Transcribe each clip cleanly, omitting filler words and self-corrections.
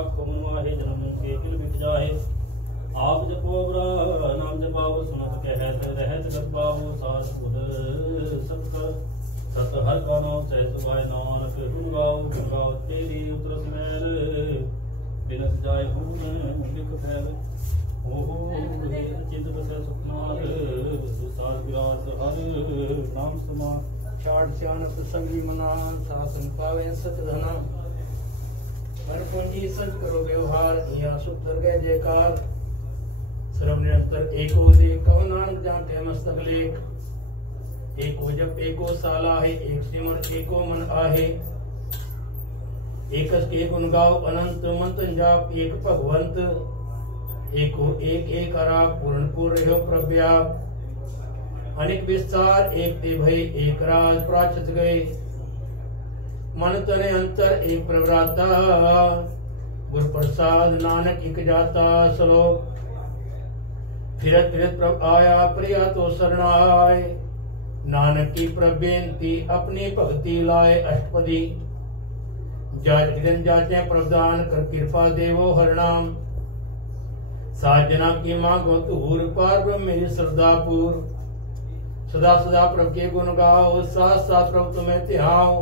राखो मन माहे, जन्म के किल मिट जाहे। आप जपो ब्रा नाम जपाओ, सुनत कहत रहत गपाओ। सार खुद सत्कर सत हर का नाम, सहस भाई नानक गुण गाओ तेरी उतरस मैल। बिनस जाय हूँ लिख फैल, हो चिंत बसै सुखनाथ। सार विराज हर नाम समान, छाड़ सियानत संगी मना। शासन पावे सत धना, हर पूंजी संत करो व्यवहार। यहाँ सुख कर गए जयकार, सर्व निरंतर एको देख। कहो नानक जाते मस्तक लेख। एको जप एको साला है, एक सिमर एको मन आहे। एकस के गुण गाओ अनंत, मंत्र जाप एक भगवंत। एको एक एक हरा, पूर्ण पूर्ण रहो प्रव्याप। अनेक विस्तार एक ते भय, एक राज प्राचत गए। मन तने अंतर एक प्रवराता, गुर प्रसाद नानक एक जाता। श्लोक फिरत फिरत प्रभ आया, प्रिया तो शरणाय। नानक की प्रबेनती अपनी भक्ति लाए। अष्टपदी जाच जन जाचे प्रदान कर, कृपा देवो हरनाम। साजना की मांगो तूर, पार ब्रह्म मेरी श्रद्धापुर। सदा सदा प्रभु के गुण गाओ, साथ साथ प्रभु तुम्हें ध्याओ।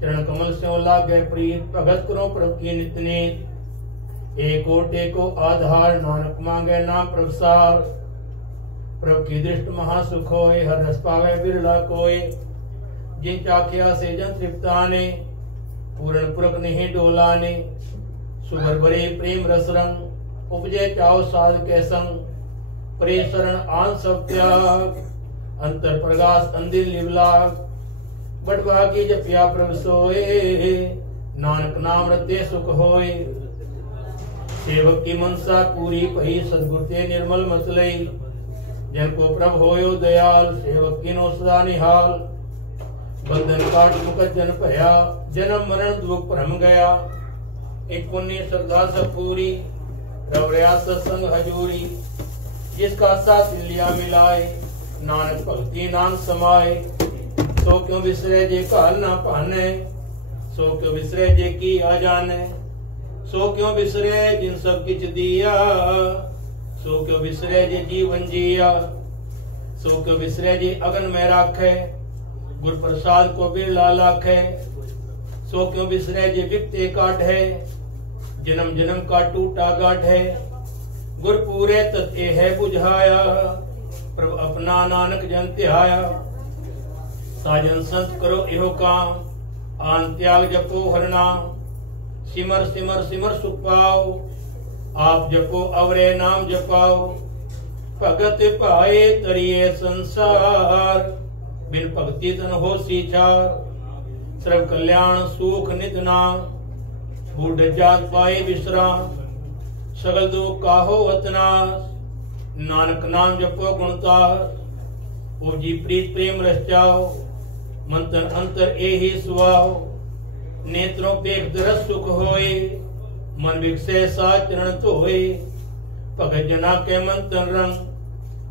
चरण कमल से लागे प्रीत, भगत करो प्रभु की नित नीत। एको टेको आधार, नानक मांगे नाम प्रभुसार। प्रभु की दृष्ट महासुख होए, हर रस पावे बिरला कोय। जिन चाखिया से जन तृप्ताने, पूर्ण पुरख नहीं डोलाने। सुभर बरे प्रेम रस रंग, उपजे चाओ साध के संग। प्रे शरण आन सब त्याग, अंतर प्रगास अंदिल निवलाग। बटभागी जपिया प्रभु सोए, नानक नाम रते सुख होए। सेवक की मनसा पूरी पही, सद्गुरु ते निर्मल मत लई। जन को प्रभ होयो दयाल, सेवक की नो सदा निहाल। बंधन काट मुकत जन भया, जन्म मरण दुख भ्रम गया। एक पुण्य श्रद्धा सब पूरी, रवरिया सत्संग हजूरी। जिसका साथ लिया मिलाए, नानक भक्ति नाम समाए। सो क्यों बिसरे जे काल ना पाने, सो क्यों बिसरे जे की आ जाने। सो क्यों बिसरे जिन सब किछ दिया, सो क्यों बिसरे जे जीवन जिया। सो क्यों बिसरे जे अगन में राखे, गुर प्रसाद को बिरला लाखे। सो क्यों बिसरे जे बिकते काट है, जन्म जन्म का टूटा गाठ है। गुर पूरे तत्व है बुझाया, प्रभु अपना नानक जन ध्याया। साजन संत करो इहो काम, आन त्याग जपो हर नाम। सिमर सिमर सिमर सुख पाओ, आप जपो अवरे नाम जपाओ। भगत पाए तरिए संसार, बिन भक्ति तन हो सीचार। सर्व कल्याण सुख नित नाम, बूढ़ जात पाए विश्राम। सगल दुख काहो अतनास, नानक नाम जपो गुणतास। उपजी प्रीत प्रेम रस जाओ, मंतन अंतर एहि सुआओ। नेत्रों पेख दरस सुख होए, मन विकसे साचरण धोए। भगत जना के मंतन रंग,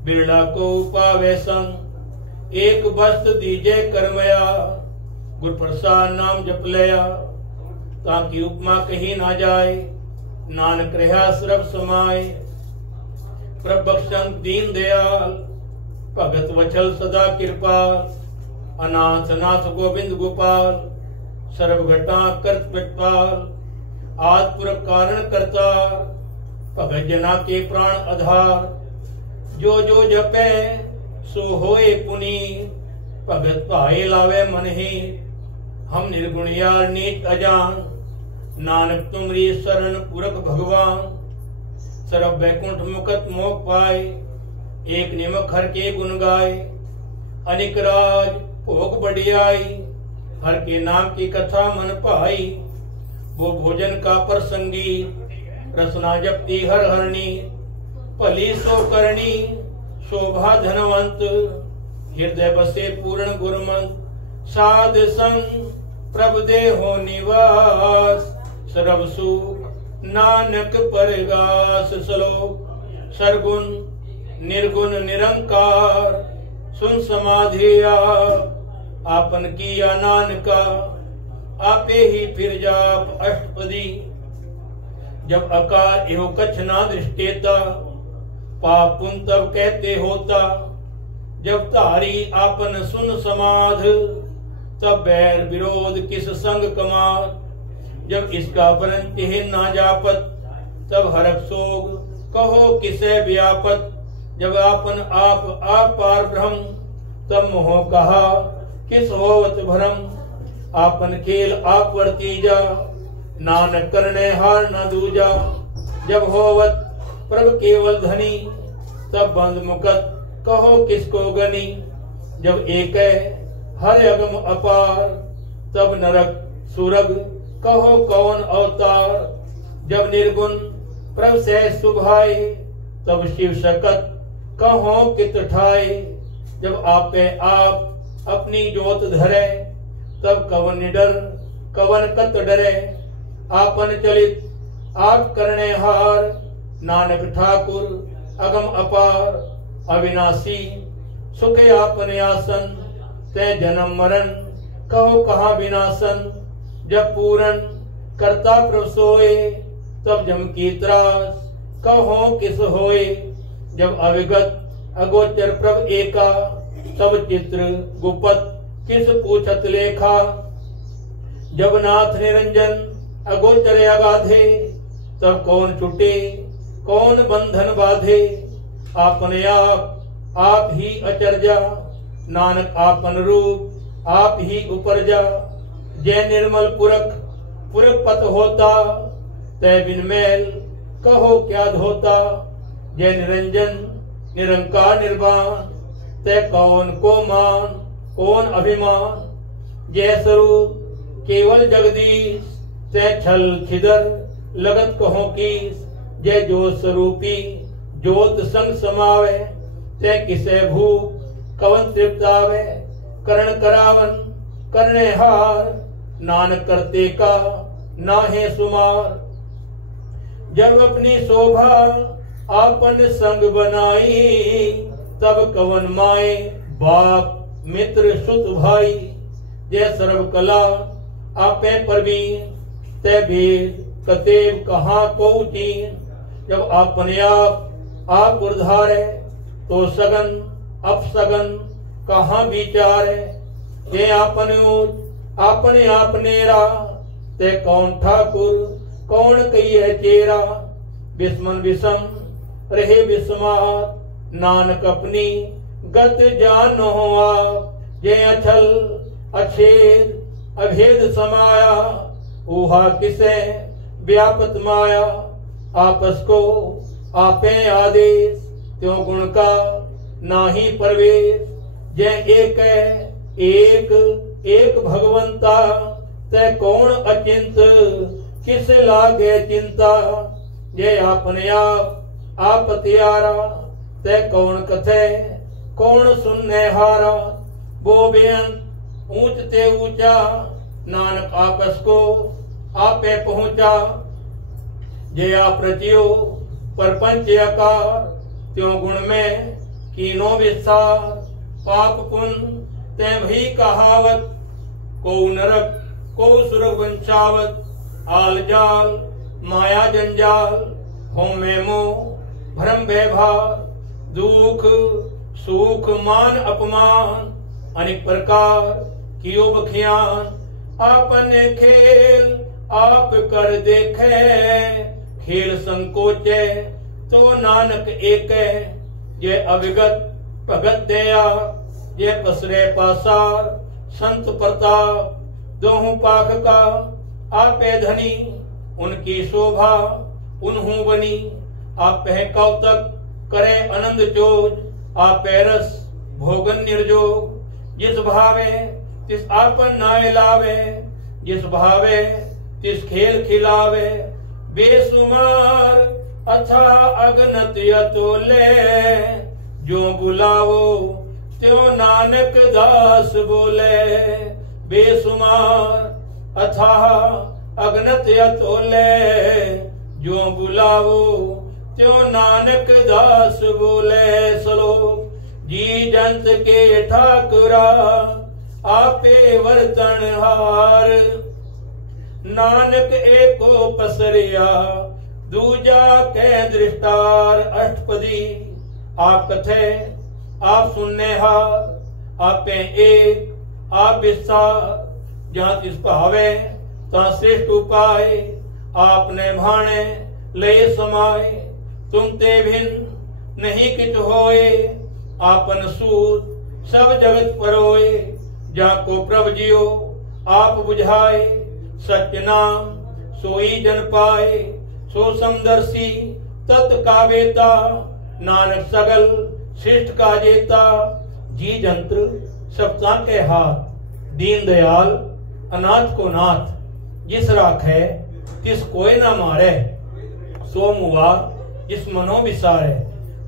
बिरला को पावे संग। एक वस्त दीजे करमया, गुर प्रसाद नाम जप लिया। ताकि उपमा कही ना जाए, नानक रहा सर्व समाए। प्रभक्षण दीन दयाल, भगत वचल सदा कृपाल। अनाथ नाथ गोविंद गोपाल, सर्व घटा करत पिटपाल। आदि पुरख कारण करता, भगत जना के प्राण आधार। जो जो जपे सो होए पुनी, भगत भाए लावे मन ही। हम निर्गुण यार नीच अजान, नानक तुमरी शरण पुरख भगवान। सर्व बैकुंठ मुकत मोह पाए, एक निमक हर के गुण गाय। अनिक राज भोग बढ़ियाई, हर के नाम की कथा मन पाई। वो भोजन का प्रसंगी, रसना जपती हर हरणी। भली सो करणी, शोभा धनवंत। हृदय बसे पूर्ण गुरमंत। साध संग प्रभ देहो निवास। सर्व सुख नानक परगास। श्लोक सरगुण निर्गुण निरंकार। सुन समाधिया, आपन किया नानका। आपे ही फिर जाप अष्टपदी। जब आकार एहो कछ ना दृष्टेता, पाप पुन तब कहते होता। जब तारी आपन सुन समाध, तब बैर विरोध किस संग कमाद। जब इसका वरण तेह ना जापत, तब हरक सोग कहो किसे व्यापत। जब आपन आप पार ब्रह्म, तब मोह कहा किस होवत भरम। आपन खेल आप वर्तीजा, नानक करने हार न दूजा। जब होवत प्रभु केवल धनी, तब बंद मुकत कहो किसको गनी। जब एक हर अगम अपार, तब नरक सुरग कहो कौन अवतार। जब निर्गुण प्रभु से सुभाए, तब शिव शकत कहो कित ठाए। जब आपे आप अपनी जोत धरे, तब कवन निडर कवन कत डरे। आपन चलित आप करने हार, नानक ठाकुर अगम अपार। अविनाशी सुखे आपने आसन, ते जन्म मरण कहो कहाँ विनाशन। जब पूरन करता प्रभु सोए, तब जम की त्रास कहो किस होए। जब अविगत अगोचर प्रभु एका, तब चित्र गुपत किस पूछत लेखा। जब नाथ निरंजन अगोचर अगाधे, तब कौन छुटे कौन बंधन बाधे। आपने आप ही अचरजा, नानक आपन रूप आप ही उपरजा। जय निर्मल पुरख पत होता, तय बिन मैल कहो क्या धोता। जय निरंजन निरंकार निर्वाण, तय कौन को मान कौन अभिमान। जय स्वरूप केवल जगदीश, तय छल छिदर लगत कहो कीस। जय ज्योत स्वरूपी ज्योत संग समावे, तय किसे भूख कवन तृप्तावे। करण करावन करने हार, नानक करते का नाहे सुमार। जब अपनी शोभा आपन संग बनाई, तब कवन माए बाप मित्र सुत भाई। जय सर्व कला आपे परवीन, तय भेद कतेव कहाँ को चीन। जब आपने आप उर्धारे, तो सगन अपसगन कहाँ विचारे। ये आपने आपनेरा, ते कौन ठाकुर कौन कहिए चेरा। विस्मन विषम रहे विस्मार, नानक अपनी गत जानो आप। ये अछल अछेद अभेद समाया, ऊहा किसे व्यापत माया। आपस को आपे आदेश, त्यों गुण का नाही प्रवेश। जय एक भगवंता, तय कौन अचिंत किस लागे चिंता। जय आपने आप त्यारा, तय कौन कथे कौन सुनने हारा। वो बेअंत ऊंच ते ऊंचा, नानक आपस को आपे पहुंचा। जय आप रचियो परपंच आकार, त्यों गुण में कीनो विस्तार। पाप पुन तय भई कहावत, को नरक को सुरग वंचावत। आल जाल माया जंजाल, होम में मोह भ्रम व्यवहार। दुख सुख मान अपमान, अनेक प्रकार कियो बखियान। आपने खेल आप कर देखे, खेल संकोचे तो नानक एक। ये अविगत भगत दया, ये पसरे पासार संत प्रताप। दोहु पाख का आपे धनी, उनकी शोभा उन्हू बनी। आप कौतक करे आनंद चोज, आपे रस भोगन निर्जोग। जिस भावे तिस आपन नाय लावे, जिस भावे तिस खेल खिलावे। बेसुमार अथा अगनत अतोले, जो बुलावो त्यों नानक दास बोले। बेसुमार अथा अगनत अतोले, जो बुलावो त्यों नानक दास बोले। सलोक जी जंत के ठाकुरा, आपे वर्तन हार। नानक एको पसरिया दूजा कै दृष्टार अष्टपदी। आप कथे आप सुनने हार, आपे एक आप विस्तार। जहाँ तिस भावे ता श्रेष्ठ उपाय, आपने भाणे लय समाए। तुम ते भिन्न नहीं किच होए, आपन सूत सब जगत परोए। जाको प्रभ जियो आप बुझाए, सत्य नाम सोई जन पाए। सो समदर्शी तत् का बेता, नानक सगल श्रेष्ठ का जेता। जी जंत्र सबका के हाथ, दीन दयाल अनाथ को नाथ। जिस राखे तिस कोई न मारे, सो मुआ जिस मनो विसारे।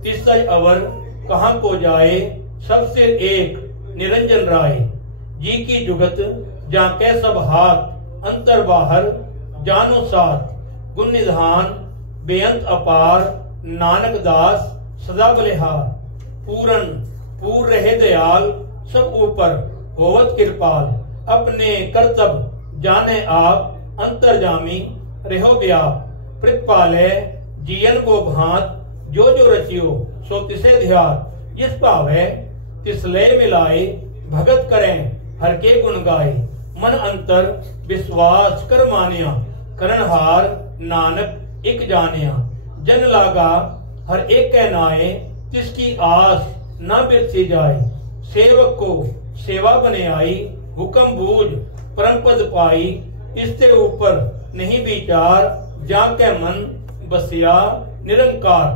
तिस सज अवर कहाँ को जाए, सबसे एक निरंजन राय। जी की जुगत जाके सब हाथ, अंतर बाहर जानो साथ। गुण निधान बेअंत अपार, नानक दास सदा बलिहार। पूरन पूर रहे दयाल, सब ऊपर होवत कृपाल। अपने कर्तव्य जाने आप, अंतर्जामी रहो व्याप। प्रतिपाले जियन को भांत, जो जो रचियो सो तिसे ध्यात। जिस भावे तिस लय मिलाए, भगत करें हर के गुण गाए। मन अंतर विश्वास कर मानिया, करणहार नानक एक जानिया। जन लागा हर एक के नाए, तिसकी आस न बिरसी जाए। सेवक को सेवा बने आई, हुक्म बूझ परम पद पाई। इससे ऊपर नहीं विचार, जाके मन बसिया निरंकार।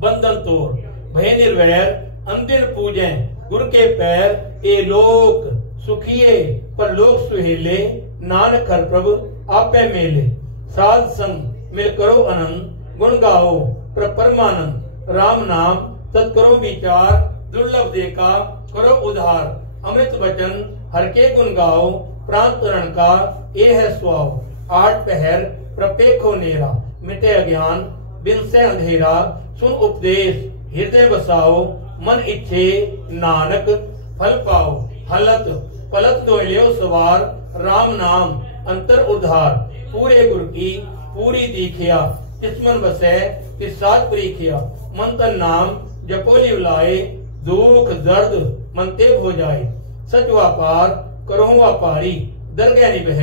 बंधन तोड़ भय निर्वैर, अंदिन पूजे गुरु के पैर। ए लोक सुखिए पर लोक सुहेले, नानक हर प्रभु आपे मेले। साध संग मिल करो आनंद, गुण गाओ परमानंद। राम नाम तत्करो विचार, दुर्लभ देखा करो उधार। अमृत वचन हर के गुण गाओ, प्रांत तरण का ये है स्वाव। आठ पहर प्रपेखो नेरा, मिटे अज्ञान बिन से अंधेरा। सुन उपदेश हृदय बसाओ, मन इच्छे नानक फल पाओ। हलत पलत तो लियो सवार, राम नाम अंतर उद्धार। पूरे गुरु की पूरी दीखिया, तिस मन बसे तिस साथ परीखिया। मन तन नाम जपोली बुलाए, दुख दर्द मन ते हो जाए। सच व्यापार करो व्यापारी, दरगह निभह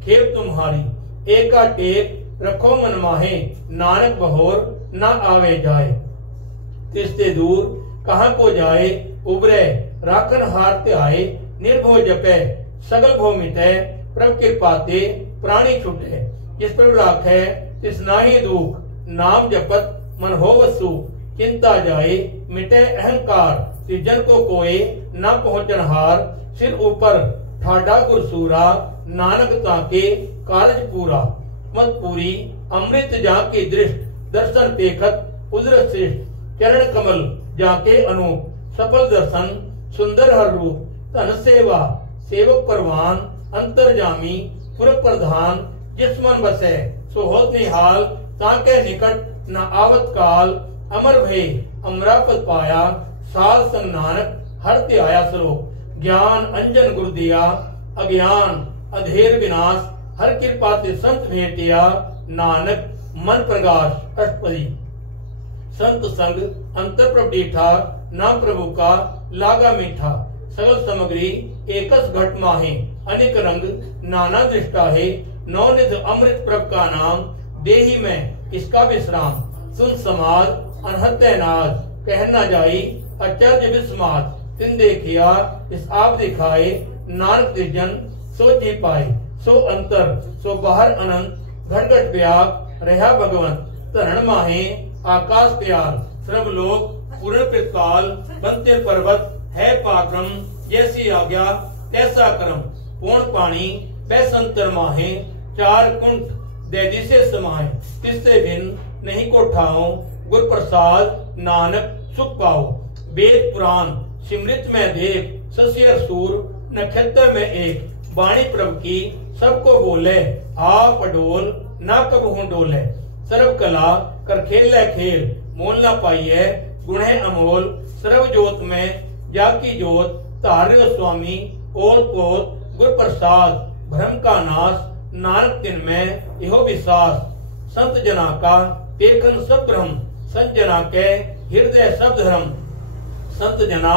खेल तुम्हारी। एका टेक रखो मन माहे, नानक बहोर ना आवे जाए। तिसते दूर कहाँ को जाए, उबरे राखन हार ते आए। निर्भो जपे सगल भो मिटे, प्रभ कृपाते प्राणी छुटे। जिस पर राखे तिस नाही दुख, नाम जपत मन हो वसु। चिंता जाए मिटे अहंकार, तिस जन को कोई न पहुंचन हार। सिर ऊपर ठाडा गुरसूरा, नानक ताके कारज पूरा। मत पूरी अमृत जाके दृष्ट, दर्शन पेखत उदर श्रेष्ठ। चरण कमल जाके अनूप, सफल दर्शन सुंदर हर रूप। धन सेवा सेवक परवान, अंतर्जामी पुर प्रधान। जिस मन बसे सो होत निहाल, ताके निकट न आवत काल। अमर भय अमरापद पाया, साल संग नानक हर ते आया श्लोक। ज्ञान अंजन गुरु दिया, अज्ञान अधेर विनाश। हर कृपा ते संत भेटिया, नानक मन प्रकाश अष्टपदी। संत संग अंतर प्रभ डीठा, नाम प्रभु का लागा मीठा। सगल सामग्री एकस घट माहे, अनेक रंग नाना दृष्टा है। नवनिध अमृत प्रभ का नाम, देही में इसका विश्राम। सुन समाज अनहत्य नाज, कहना जाई आचार्य विस्मात। तिन देखिया इस आप दिखाए, नानक तिजन सो जी पाए। सो अंतर सो बाहर अनंत, घट घट व्याप रहा भगवंत। धरण माहे आकाश त्याल, सर्व लोक पूर्ण कृपाल। बनते पर्वत है पराक्रम, जैसी आज्ञा तैसा कर्म। पूर्ण पानी पैसंतर माहे, चार कुंठ दे दिसे समाए। तिससे भिन्न नहीं को ठाओ, गुर प्रसाद नानक सुख पाओ। वेद पुराण सिमृत में देख, ससियर सूर नक्षत्र में एक। वाणी प्रभ की सबको बोले, आप अडोल ना कबहू डोले। सर्व कला कर खेले खेल, मोल न पाइये गुण है अमोल। सर्व जोत में जाकी जोत, तार्य स्वामी ओत पोत। गुर प्रसाद भ्रम का नाश, नानक तिन में यहो विश्वास। संत जना का देखन सब ब्रह्म, संत जना के हृदय सब धर्म। संत जना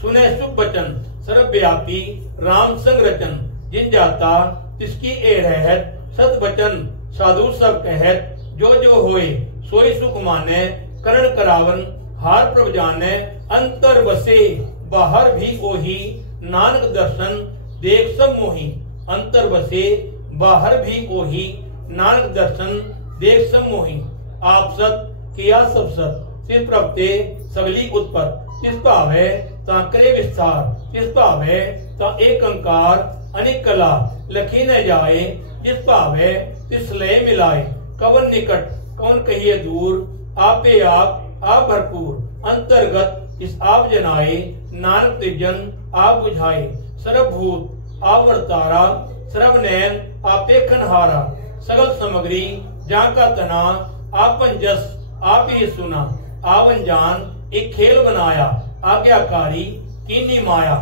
सुने शुभ वचन, सर्वव्यापी राम संग रचन। जिन जाता तिसकी ए रहत, सत वचन साधु सब कहत। जो जो होए सोई सुख माने, करण करावन हार प्रभ जाने। अंतर बसे बाहर भी ओही, नानक दर्शन देख सब मोही। अंतर बसे बाहर भी ओही, नानक दर्शन देख सब मोही। आप सत किया सब सत, तिस प्रभते सगली उत्पत। तिस भावे ता करे विस्तार, तिस भावे ता एक अंकार अनेक कला। लखी न जाए जिस भावे तिस लय मिलाए। कवन निकट कौन कहिए दूर, आपे आप भरपूर। अंतर्गत इस आप जनाए, नानक तिजन आप बुझाए। सर्वभूत आवर्तारा, सर्वनयन आपे कन्हारा। सगल सामग्री जाका तना, आपन जस आप ही सुना। आवन जान एक खेल बनाया, आज्ञाकारी कीनी माया।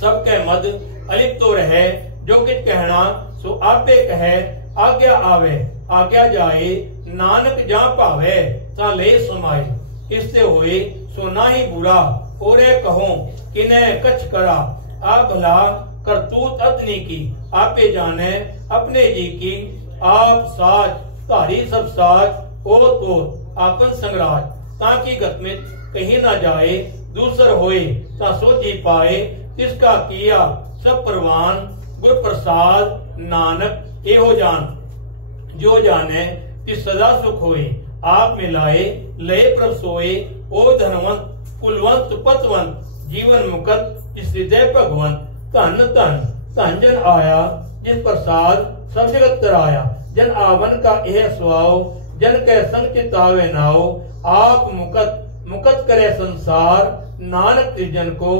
सबके मद अलिप्त तो रहे, जो किछ कहना सो आपे कहे। आज्ञा आवे आज्ञा जाए, नानक जा भावे ता ले समाए। इससे होए सो ना ही बुरा, ओरे कहो किने कछ करा। आप भला करतूत अतनी की, आपे जाने अपने जी की। आप साच धारी सब साच, ओ तो आपन संगराज। ताकि गतमित कहीं ना जाए, दूसर होए ता सोची पाए। तिसका किया सब परवान, गुर प्रसाद नानक एहो जान। जो जाने तिस सदा सुख होए, आप मिलाए लय प्रभ सोए। ओ धनवंत कुलवंत पतवंत, जीवन मुकत इस हृदय भगवंत। धन धन धन जन आया, जिस प्रसाद सब जगत तराया। जन आवन का यह स्वभाव, जन के संग चितावे नाव। आप मुकत मुकत करे संसार, नानक तिजन को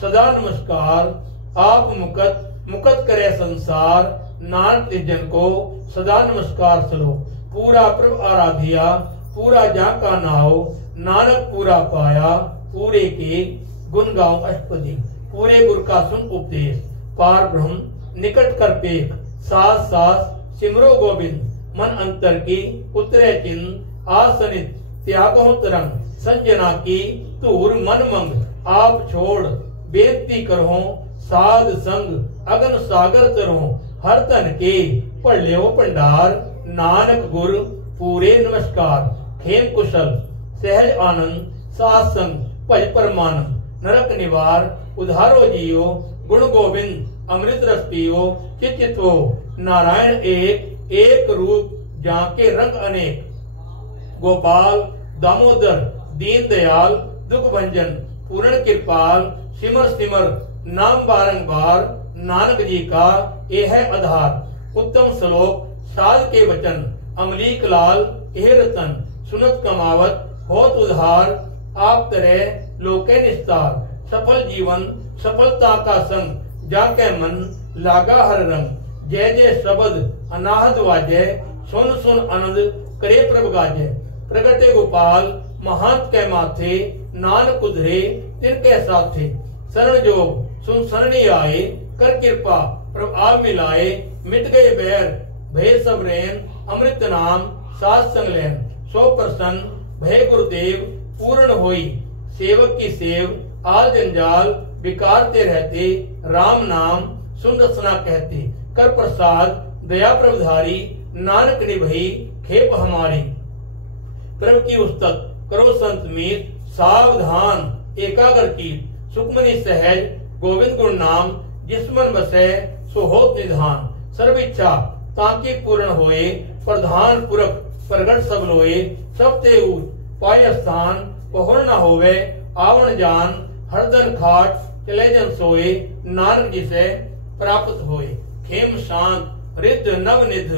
सदा नमस्कार। आप मुकत मुकत करे संसार, नानक तिजन को सदा नमस्कार सलो। पूरा प्रभ आराधिया, पूरा जा का नाव। नानक पूरा पाया, पूरे के गुण गाओ अष्टपदी। पूरे गुर का सुन उपदेश, पार ब्रह्म निकट कर पेख। सास सास सिमरो गोविंद, मन अंतर की उतरे चिन्ह। आसनित त्यागो तरंग, संजना की तूर मन मंग। आप छोड़ बेनती करो, साध संग अगन सागर तरो। हर तन के पढ़ ले भंडार, नानक गुर पूरे नमस्कार। खेम कुशल सहज आनंद, साथ संग भज परमानंद। नरक निवार उधारो जियो, गुण गोविंद अमृत रस पियो। चित्तो नारायण एक, एक रूप जाके रंग अनेक। गोपाल दामोदर दीन दयाल, दुख भंजन पूर्ण कृपाल। सिमर सिमर नाम बारंबार, नानक जी का ये है आधार। उत्तम श्लोक साध के वचन, अमलीक लाल यह रतन। सुनत कमावत बहुत उधार, आप तरह लोके निस्तार। सफल जीवन सफलता का संग, जाके मन लागा हर रंग। जय जय शब्द अनाहत वाजय, सुन सुन आनंद करे प्रभ गाजय। प्रगटे गोपाल महांत के माथे, नानक उधरे तिनके साथे। शरण जोग सुन शरणी आए, कर कृपा प्रभ आप मिलाए। मिट गए बैर भय सब रैन, अमृत नाम साथ संग लैन। सो प्रसन्न भय गुरुदेव पूर्ण होई, सेवक की सेव आल जंजाल विकारते रहते। राम नाम सुन रसना कहते, कर प्रसाद दया प्रभधारी। नानक निभई खेप हमारी, प्रभु की उस्तत करो संत मीत। सावधान एकाग्र की सुखमनी सहज, गोविंद गुण नाम जिस मन बसे सो होत निधान। सर्व इच्छा ताकि पूर्ण होए, प्रधान पुरख प्रगट सब लोए। सब ते ऊच पाय स्थान, पहुर न होवे आवण जान। हरदन खाट चले जन सोए, नानक जिसे प्राप्त होए। खेम शांत रिद्ध नव निध,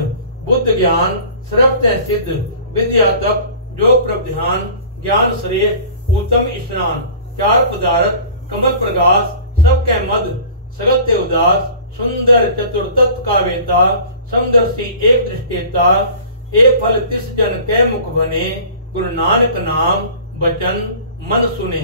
बुद्ध ज्ञान श्रवते सिद्ध। विद्या तप योग प्रभ ध्यान, ज्ञान श्रेष्ठ उत्तम स्नान। चार पदार्थ कमल प्रकाश, सबके मद सगल ते उदास। सुंदर चतुर्तत्व का वेता, समदर्शी एक दृष्टेता। एक फल तिस जन के मुख बने, गुरु नानक नाम बचन मन सुने।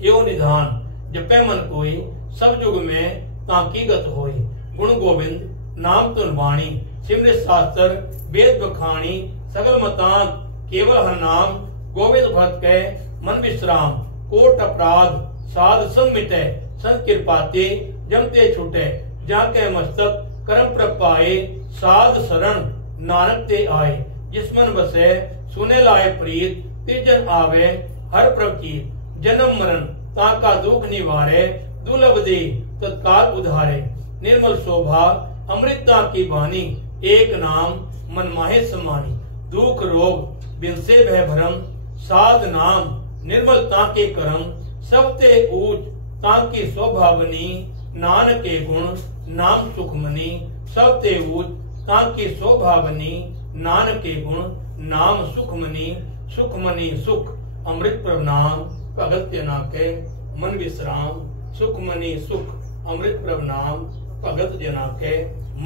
यो निधान जपे मन कोई, सब युग में ताकी गत होई। गुण गोविंद नाम तुन वाणी, सिमरित शास्त्र वेद बखानी। सगल मतांत केवल हर नाम गोविंद भक्त के मन विश्राम कोट अपराध साध संग मिटे संत कृपाते जमते छूटे जाके मस्तक कर्म प्रपाए साध शरण नानक ते आए जिस मन बसे सुने लाए प्रीत तिजन आवे हर प्रकीत जन्म मरण ताका दुख निवारे दुर्लभ दे तत्काल उधारे निर्मल शोभा अमृता की वाणी एक नाम मन माहे समानी दुख रोग बिन से भय भरम साध नाम निर्मलता के करम सबते ऊंच ताकि शोभा बनी नानक के गुण नाम सुखमनी सबते ऊंच ताकि शोभा बनी नानक के गुण नाम सुखमनी सुखमनी सुख अमृत प्रभनाम भगत जना के मन विश्राम सुखमनी सुख अमृत प्रभनाम भगत जना के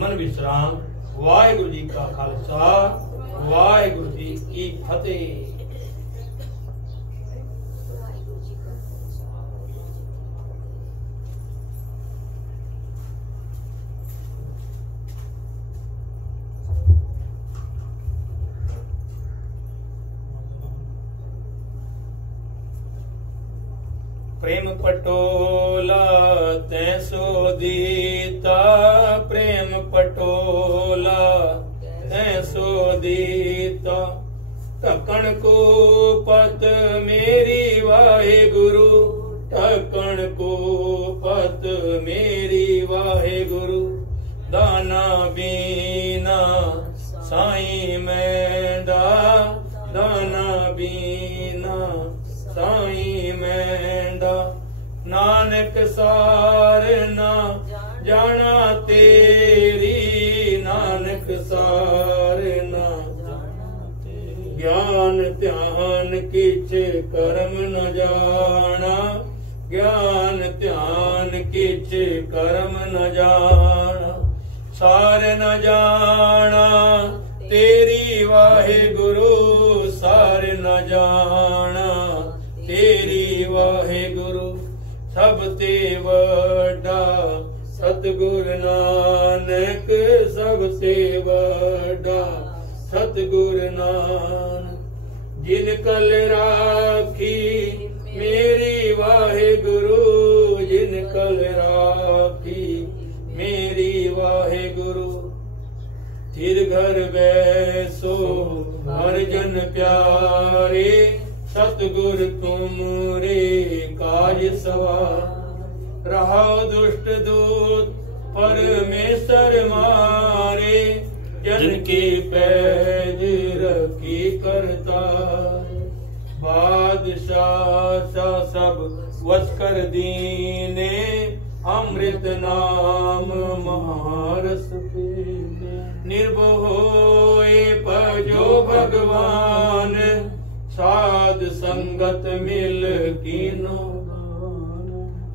मन विश्राम। वाहिगुरु जी का खालसा वाहिगुरु जी की फतेह। प्रेम पटोला तैसो दीता प्रेम पटोला तैसो दीता ढक्कन को पत मेरी वाहे गुरु ढक्कन को पत मेरी वाहे गुरु दाना बीना साईं मैंडा दाना बीना साईं मैंडा नानक सार ना जाना तेरी नानक सार ना ज्ञान ध्यान किछ कर्म न जाना ज्ञान ध्यान किछ कर्म न जाना सार न जाना तेरी वाहे गुरु सार न जाना तेरी वाहे गुरु सब ते वड्डा सतगुर नानक सब ते वड्डा सतगुर नानक जिन कल राखी मेरी वाहे गुरु जिन कल राखी मेरी वाहे गुरु थिर घर बैसो हर जन प्यारे सतगुर तुम रे काज सवार रहा दुष्ट दूत परमेश्वर मारे जन की पैज रखी करता बादशाह सब वश कर दीने अमृत नाम महारस पीने निर्भय होए भजो भगवान साध संगत मिल कीनो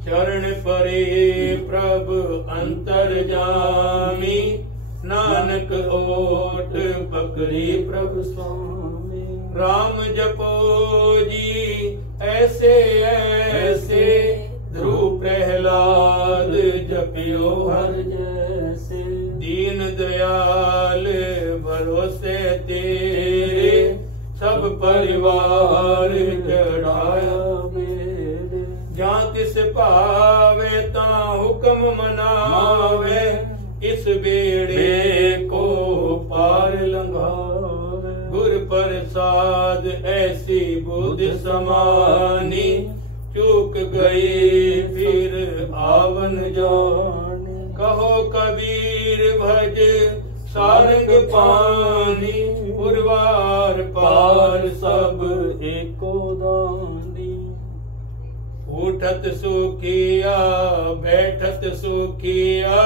चरण परे प्रभ अंतर जामी नानक ओट पकड़ी प्रभु स्वामी राम जपो जी ऐसे ऐसे ध्रुव प्रहलाद जपियो हर जैसे दीन दयाल भरोसे तेरे सब परिवार चढ़ाया मेरे जहाँ तिस पावे ता हुक्म मनावे इस बेड़े को पार लंघावे गुर प्रसाद ऐसी बुद्धि समानी चूक गई फिर आवन जाने कहो कबीर भज सारंग पानी पुरवार पार सब एको दानी उठत सुखिया बैठत सुखिया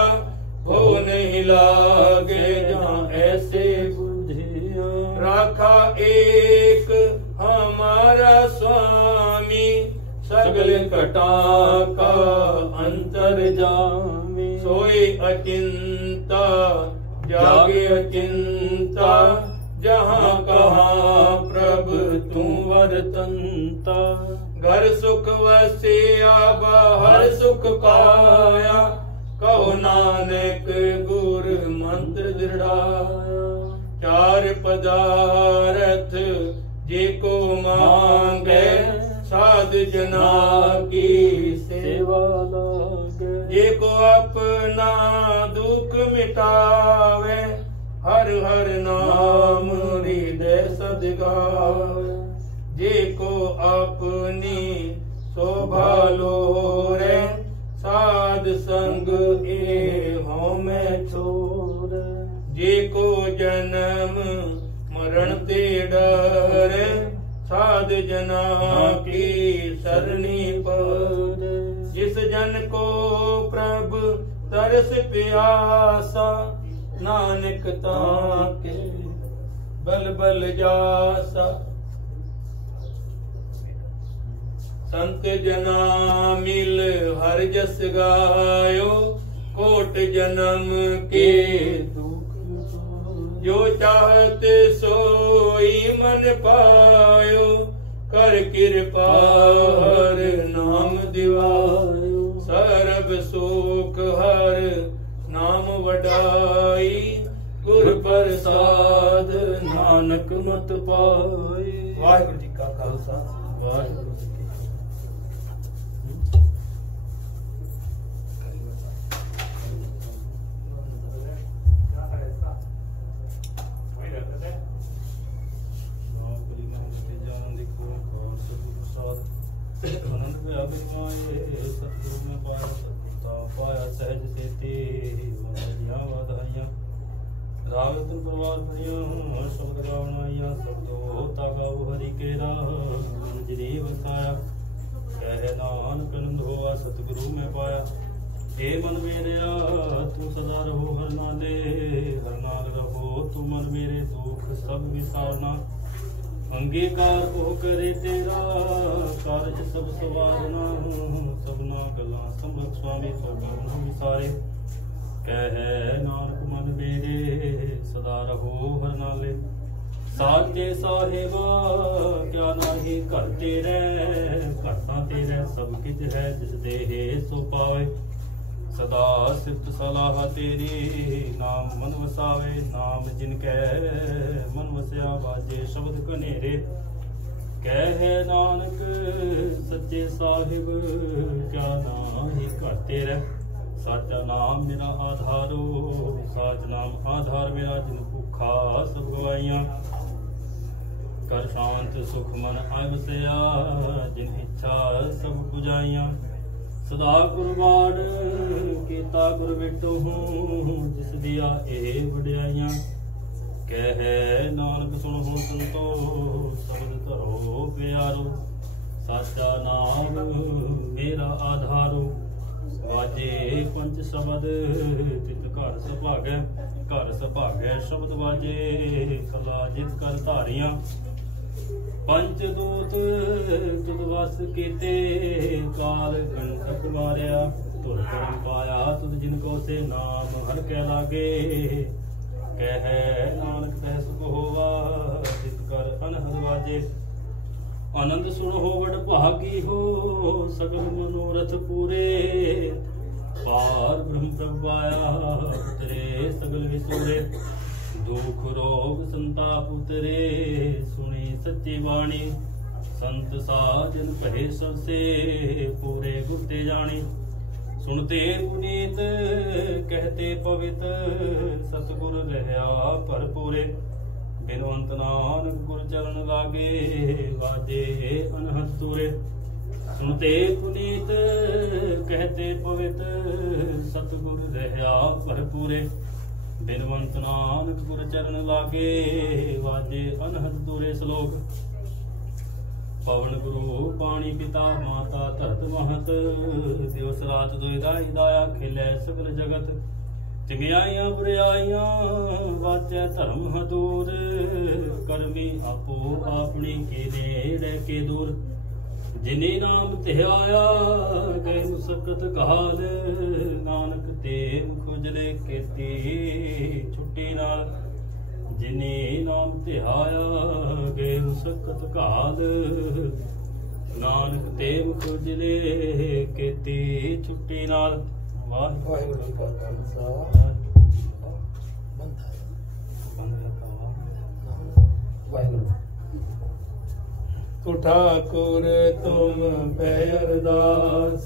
वो नहीं लागे जहाँ ऐसे बुझिया राखा एक हमारा स्वामी सगल कटा का अंतर जामी सोए अचिंता जागे अचिंता जहाँ कहाँ प्रभु तू वर्तनता घर सुख वसिया बाहर सुख पाया कहो नानक गुर मंत्र दृढ़ाया चार पदार्थ जे को मांगे साध जना की सेवा लागे। जे को अपना दुख मिटावे हर हर नाम हृदय सद गावे। जे को अपनी शोभा लोरे साध संग एहों में छोड़े। जे को जन्म मरण ते डरे साध जना की सरनी पर। जिस जन को प्रभु तरस प्यासा नानक ताके बल बल जासा। संत जना मिल हर जस गायो कोट जन्म के जो चाहत सोई मन पायो। कर कृपा हर नाम दिवायो। सर्ब सुख हर नाम वडाई। गुर प्रसाद नानक मत पाई। वाहिगुरु जी का खालसा वाहिगुरु जी की आनंद में अभिमाए सतगुरु में पाया सतता पाया सहज सेते वाधाइया। राग तुम परवार प्रिया शब्द गावनाइया। शब्दो तागाओ हरि केरा जिरी बसाया। कह नानक आनंद होवा सतगुरु में पाया। हे मन मेरेया तू सदा रहो हर नाले। हर नाल रहो तू मन मेरे दुख सब विसारना। अंगीकार को करे तेरा कारज सब सवारना। सबना गला समरख स्वामी तो गौन विसारे। कह नानक मन मेरे सदा रहो हर नाले। साचे साहेबा क्या नाही घर तेरे। घरता तेरे सब किच है जिस देहे सो पावे। सदा सिफ्त सलाह तेरी नाम मन वसावे। नाम जिनकै मन वसया बाजे शब्द कनेरे। कह नानक सच्चे साहिब क्या नाही घर तेरे। साचा नाम मेरा आधारो। साच नाम आधार मेरा जिन भूखा सब गवाइया। कर शांत सुख मन आय वसया जिन इच्छा सब पुजाइया। सदा कुर्बान कीता गुर बेटो हूँ जिस दिया ए वड्याइयां। कह नानक सुन हो संतो शब्द धरो प्यारो। साचा नाम मेरा आधारो। वाजे पंच शब्द तित घर सुभागै। घर सुभागै शब्द वाजे कला जित कर धारियां। पंच दूत तुद वस कीते काल कंटक मारिया। तुर परम पाया तुद जिनको से नाम हर कै लागे। कह नानक तह सुख होवा जित कर अनहद वाजे। आनंद सुन हो बड़ भागी हो सकल मनोरथ पूरे। पार ब्रह्म प्रभ पाया उतरे सगल विसूरे। दुख रोग संताप उतरे सुनी सच्ची वाणी। संत साजन कहे सबसे पूरे गुप्ते जानी। सुनते पुनीत कहते पवित सतगुर रहया भरपूरे। बिनवंत नानक गुर चरण लागे वाजे अनहद तूरे। सुनते पुनीत कहते पवित सतगुर रहया भरपूरे। बिनवंत नानक गुर चरण लागे वाजे अनहद दूरे। श्लोक पवन गुरु पानी पिता माता धरत महत। दिवस रात दुइदाई दाया खिलै सकल जगत। चंगियाइयां बुराइयां वाचै धर्म हदूर। करमी आपो अपनी के नेड़े के दूर। जिनी नाम ध्याया गए मुसकत घाल। नानक ते खुजले केती छुट्टी नाल। जिनी नाम ध्याया गए मुसकत घाल। नानक ते खुजले केती छुट्टी नाल। वाहिगुरु जी का खालसा। वाहिगुरू। तो ठाकुर तुम पे अरदास,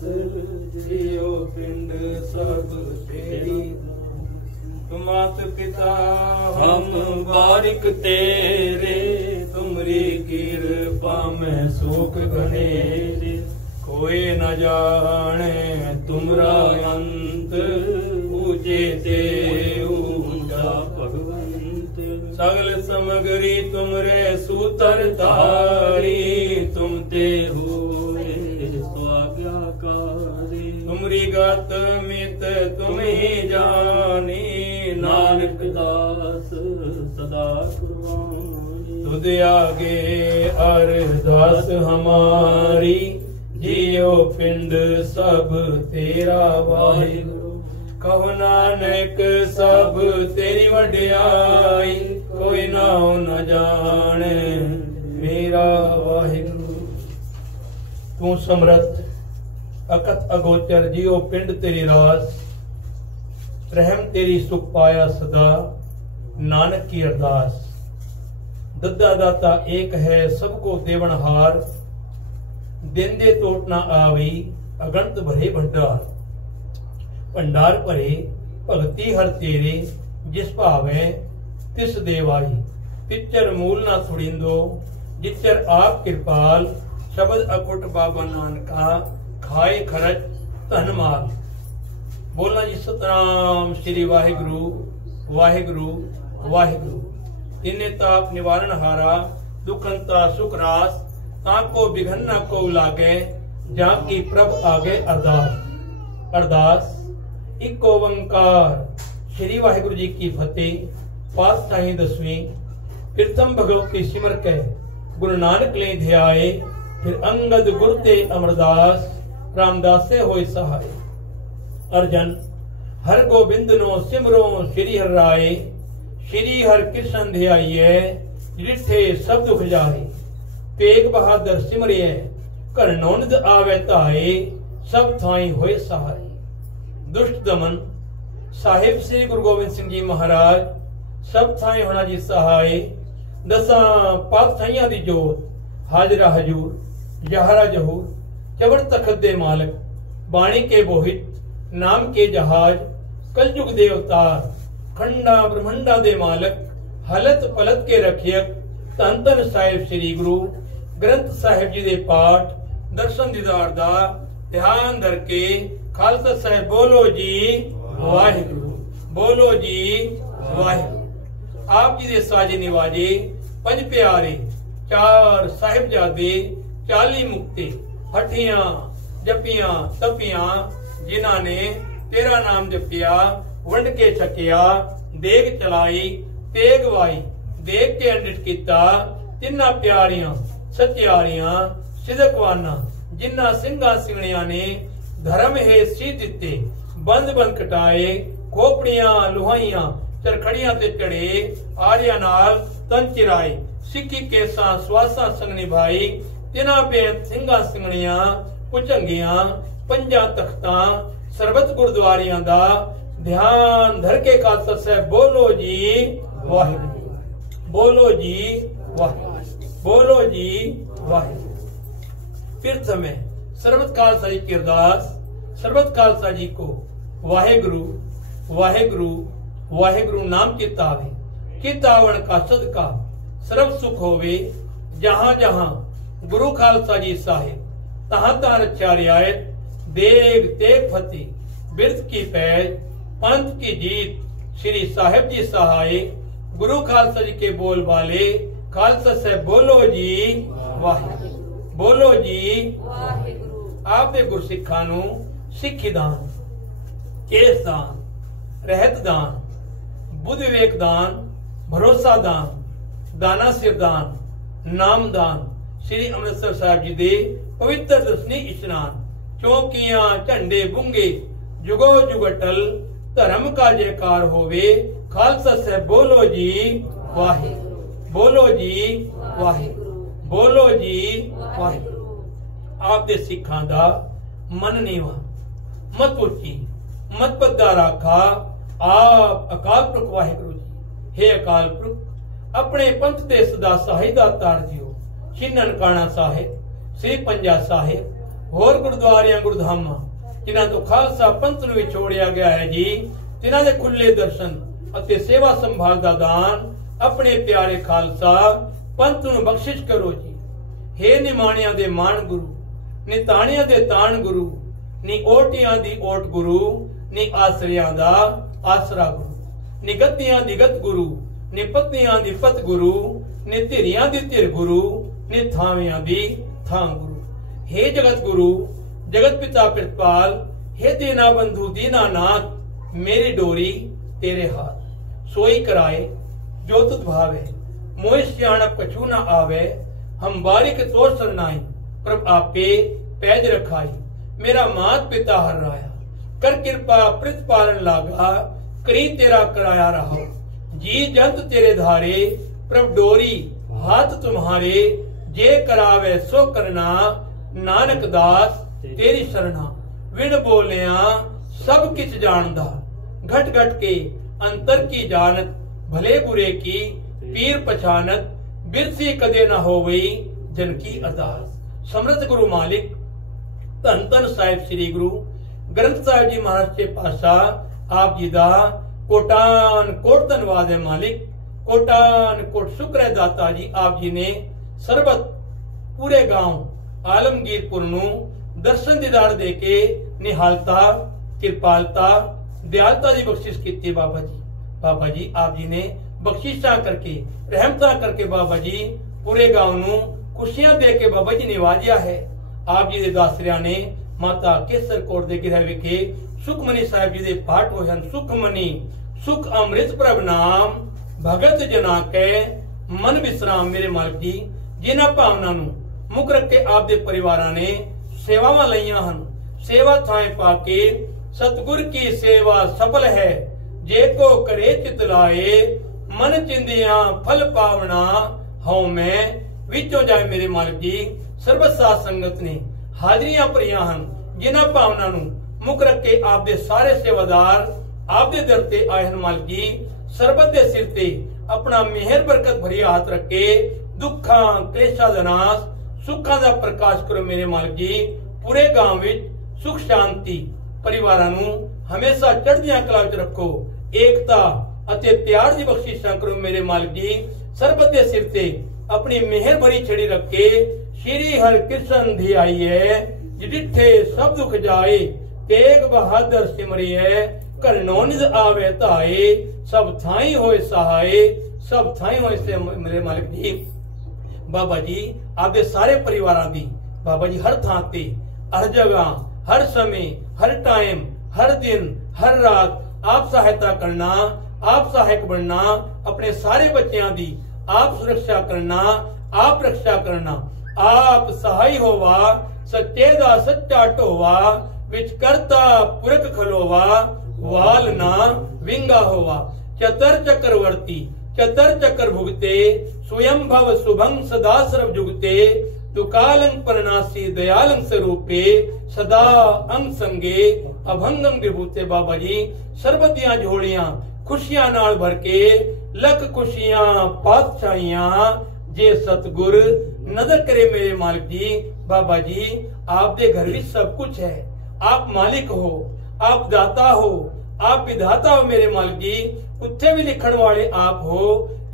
जियो पिंड सब तेरी। मात पिता हम बारिक तेरे, तुमरी कृपा में सुख घनेरे। कोई न जाने तुमरा अंत, ऊंचे ते ऊंचा भगवंत। सगल समगरी तुमरे सूतर तारी, तुम ते हुए स्वाज्ञाकारी। तुमरी गत मित तुम ही जानी, नानक दास सदा कुर्बानी। तुद आगे अरदास हमारी, जियो पिंड सब तेरा वाहिगुरू। कहो नानक सब तेरी वड्याई, कोई नाउ न जाने मेरा वाहिगुरू। तू समरथ अकत अगोचर, जियो पिंड तेरी रास। रहम तेरी सुख पाया सदा, नानक की अरदास। दद्दा दाता एक है सबको देवनहार, देंदे टोट ना आवी अगंत भरे भंडार। भंडार भरे भगति हर तेरे, जिस भावे तिस देवाई। तिचर मूल ना छुड़िंदो, जिचर आप कृपाल। शब्द अकुट बाबा नानका, खाए खरच धन माल। बोलना जी सतनाम श्री वाहिगुरु वाहिगुरु वाहिगुरु। तिन्ने ताप निवारण हारा, दुखंता सुख रास। ताको बिघन्ना को लागे, जाकी प्रभ आगे अरदास। अरदास एक ओंकार श्री वाहिगुरु जी की फतेह। पातशाही 10वीं। कीर्तन भगवती सिमर के गुरु नानक ले ध्याए। फिर अंगद गुरु ते अमरदास, रामदास से होए सहाय। अर्जन हर गोबिंद नो सिमरो श्री हर राय। श्री हर कृष्ण ध्याइए, रिठे सब दुख जाए। तेग बहादुर सिमरिए, कर नौनद आवे ताए। सब थाई होए सहाय। दुष्ट दमन साहिब श्री गुरु गोविंद सिंह जी महाराज, सब थाई होना जी सहाय। दसा पातशाहियां दी जोत, हाजरा हजूर जहरा जहूर। चवड़ तखत दे मालक, बाणी के बोहित, नाम के जहाज। कलयुग दे अवतार, खंडा ब्रह्मंडा दे मालक। हलत पलत के रखियक, धन धन साहिब श्री गुरु ग्रंथ साहिब जी दे पाठ। दर्शन दीदार दा ध्यान धर के खालसा साहिब बोलो जी वाहिगुरु, बोलो जी वाहिगुरु। आप जी दे साजे निवाजे पंज प्यारे, 4 साहिबजादे, 40 मुक्ते। हठियां जपियां तपियां, जिन्हां ने तेरा नाम जपिया। वंड के छकिया, देग चलाई तेग वाई। देग के अंडित किता, तिन्ना प्यारियां सत्यारियां सिदकवाना। जिन्ना सिंगा सिंगणिया ने धर्म है सी दिते। बंद बंद कटाए, खोपड़ियां लुहाइयां। चरखड़ियां ते चढ़े, आर्या नाल तन चिराए। सिक्की केसा स्वासा संग निभाई। तिना बेत सिंगा सिंगणियां पुचंगियां। पंजा तख्तां सरबत गुरुद्वारियां दा ध्यान धर के खालसा साहिब बोलो जी वाहिगुरु, बोलो जी वाहिगुरु, बोलो जी वाहिगुरु। फिर समय सरबत खालसा जी की अरदास। सरबत खालसा जी को वाहिगुरु वाहिगुरु वाहिगुरु नाम चितावे। चितावण का सदका सर्व सुख होवे। जहां जहां गुरु खालसा जी साहिब, तहां तहां रक्षा रियायत। देग तेग फतेह बिरद की पैज, पंथ की जीत। श्री साहिब जी सहाय। गुरु खालसा जी के बोल वाले, खालसा साहिब बोलो जी वाहिगुरु, बोलो जी वाहिगुरु। आपे गुरसिखा नू सिक्खी दान, केस दान, रहत दान, बुद्ध विवेक दान, भरोसा दान, दाना सिर दान, नाम दान। श्री अमृतसर साहिब जी दे पवित्र दर्शनी इशनान। चौकियां झंडे बुंगे, जुगो जुगटल। धर्म का जयकार होवे। खालसा साहिब बोलो जी वाहिगुरु, बोलो जी वाहिगुरु, बोलो जी वाहिगुरु। आप दे सिखां दा मन नीवा, मत उची मत पद्दा राखा। आप अकाल पुरख वाहिगुरु जी। हे अकाल पुरख, अपने पंथ दे सदा सहाय दातार जियो श्री ननकाना साहिब, श्री पंजा साहिब होर गुरुद्वारियां गुरधामा जिन्हां तो खालसा पंथ नूं विछोड़िया गया है जी, जिन्हां दे खुले दर्शन अते सेवा संभाल दा दान अपने प्यारे खालसा पंथ नूं बख्शिश करो जी। हे निमाणियां दे मान गुरु, नी ताणियां दे ताण गुरु, नी ओटियां दी ओट गुरु, नी आसरियां दा आसरा गुरु, नी गद्दियां दी गत गुरु, नी पत्तियां दी पत गुरु, नी धिरियां दी धिर गुरु, नी थावियां दी थां गुरु। हे जगत गुरु, जगत पिता प्रतिपाल, हे दीना बंधु दीनानाथ, मेरी डोरी तेरे हाथ, सोई कराए जो तुध भावे, मोह सियाणप कछु न आवे, हम बारिक तो सरनाई, प्रभ आपे पैज रखाई, मेरा मात पिता हर राया, कर कृपा प्रतिपालन लागा, करी तेरा कराया रहा, जी जंत तेरे धारे, प्रभ डोरी हाथ तुम्हारे, जे करावे सो करना, नानक दास तेरी शरणा, विण बोलिया सब किछ जानदा, घट घट के अंतर की जानत, भले बुरे की पीर पछानत, बिरसी कदे न होवई जन की अरदास। समर्थ गुरु मालिक धन धन साहिब श्री गुरु ग्रंथ साहिब जी महाराज के पासा आप जी दा कोटान कोट धन्यवाद है मालिक, कोटान कोट शुक्र है दाता जी। आप जी ने सरबत पूरे गांव आलमगीरपुर नू दर्शन दीदार दे के निहालता कृपालता दयालता की बख्शिश की बाबा जी। बाबा जी आप जी ने बख्शिशा करके रहमता करके बाबा जी पूरे गांव नू खुशियां दे के बाबा जी निवाजिया है। आप जी दे दासरिया ने माता केसर कोट दे गिरह विखे सुखमनी साहिब जी दे पाठ होए हन। सुखमनी सुख अमृत प्रभ नाम, भगत जना के मन विश्राम। मेरे मालिक जी जिन्हां भावना नू मुख रख के आप दे परिवारां ने सेवावां लईयां हन, सेवा थाए पाके सतगुर की सेवा सफल है, जे को करे चित लाए, मन चिंदिया फल पावना, हौ मैं विचों जाए। मेरे मालिक जी सर्बत साध संगत ने हाजरियां भरियां हन, जिन्हां भावना नू मुख रख के आप दे सारे सेवादार आप दे दर ते आए हन। मालिक जी सरबत दे सिर ते अपना मेहर बरकत भरी हाथ रख के दुखां क्लेशां दा नाश, सुखां दा प्रकाश करो। मेरे मालिक जी पूरे गांव विच सुख शांति परिवारां नू हमेशा चढ़दियां कला विच रखो, एकता अते प्यार दी बख्शिशां करो। मेरे मालिक जी सरबत दे सिर ते अपनी मेहर भरी छड़ी रख के श्री हर कृष्ण धी आई है, जिठे सब दुख जाए, तेग बहादुर सिमरिए, करनो निज आवे ताए, सब थाई होए सहाय, सब थाई होए से। मेरे मालिक जी बाबा जी आप दे सारे परिवारां दी बाबा जी हर थां ते हर जगह हर समय हर टाइम हर दिन हर रात आप सहायता करना, आप सहायक बनना, अपने सारे बच्चों दी आप सुरक्षा करना, आप रक्षा करना, आप सहाय होवा, सच्चे दा सच्चा ढोवा, विच करता पुरख खलोवा, वाल ना विंगा होवा, चतर चक्रवर्ती चतर चक्र भुगते, स्वयं भव शुभं सदा सर्व जुगते, तुकालं परनासी दयालं स्वरूपे, सदा अंग संगे अभंगम विभूते। बाबा जी सरबतियां झोलियां खुशियां नाल भर के, लख खुशियां पातशाहियां, जे सतगुर नजर करे। मेरे मालिक जी बाबा जी आप दे घर भी सब कुछ है, आप मालिक हो, आप दाता हो, आप विधाता हो। मेरे मालिक जी उत्थे भी लिखण वाले आप हो,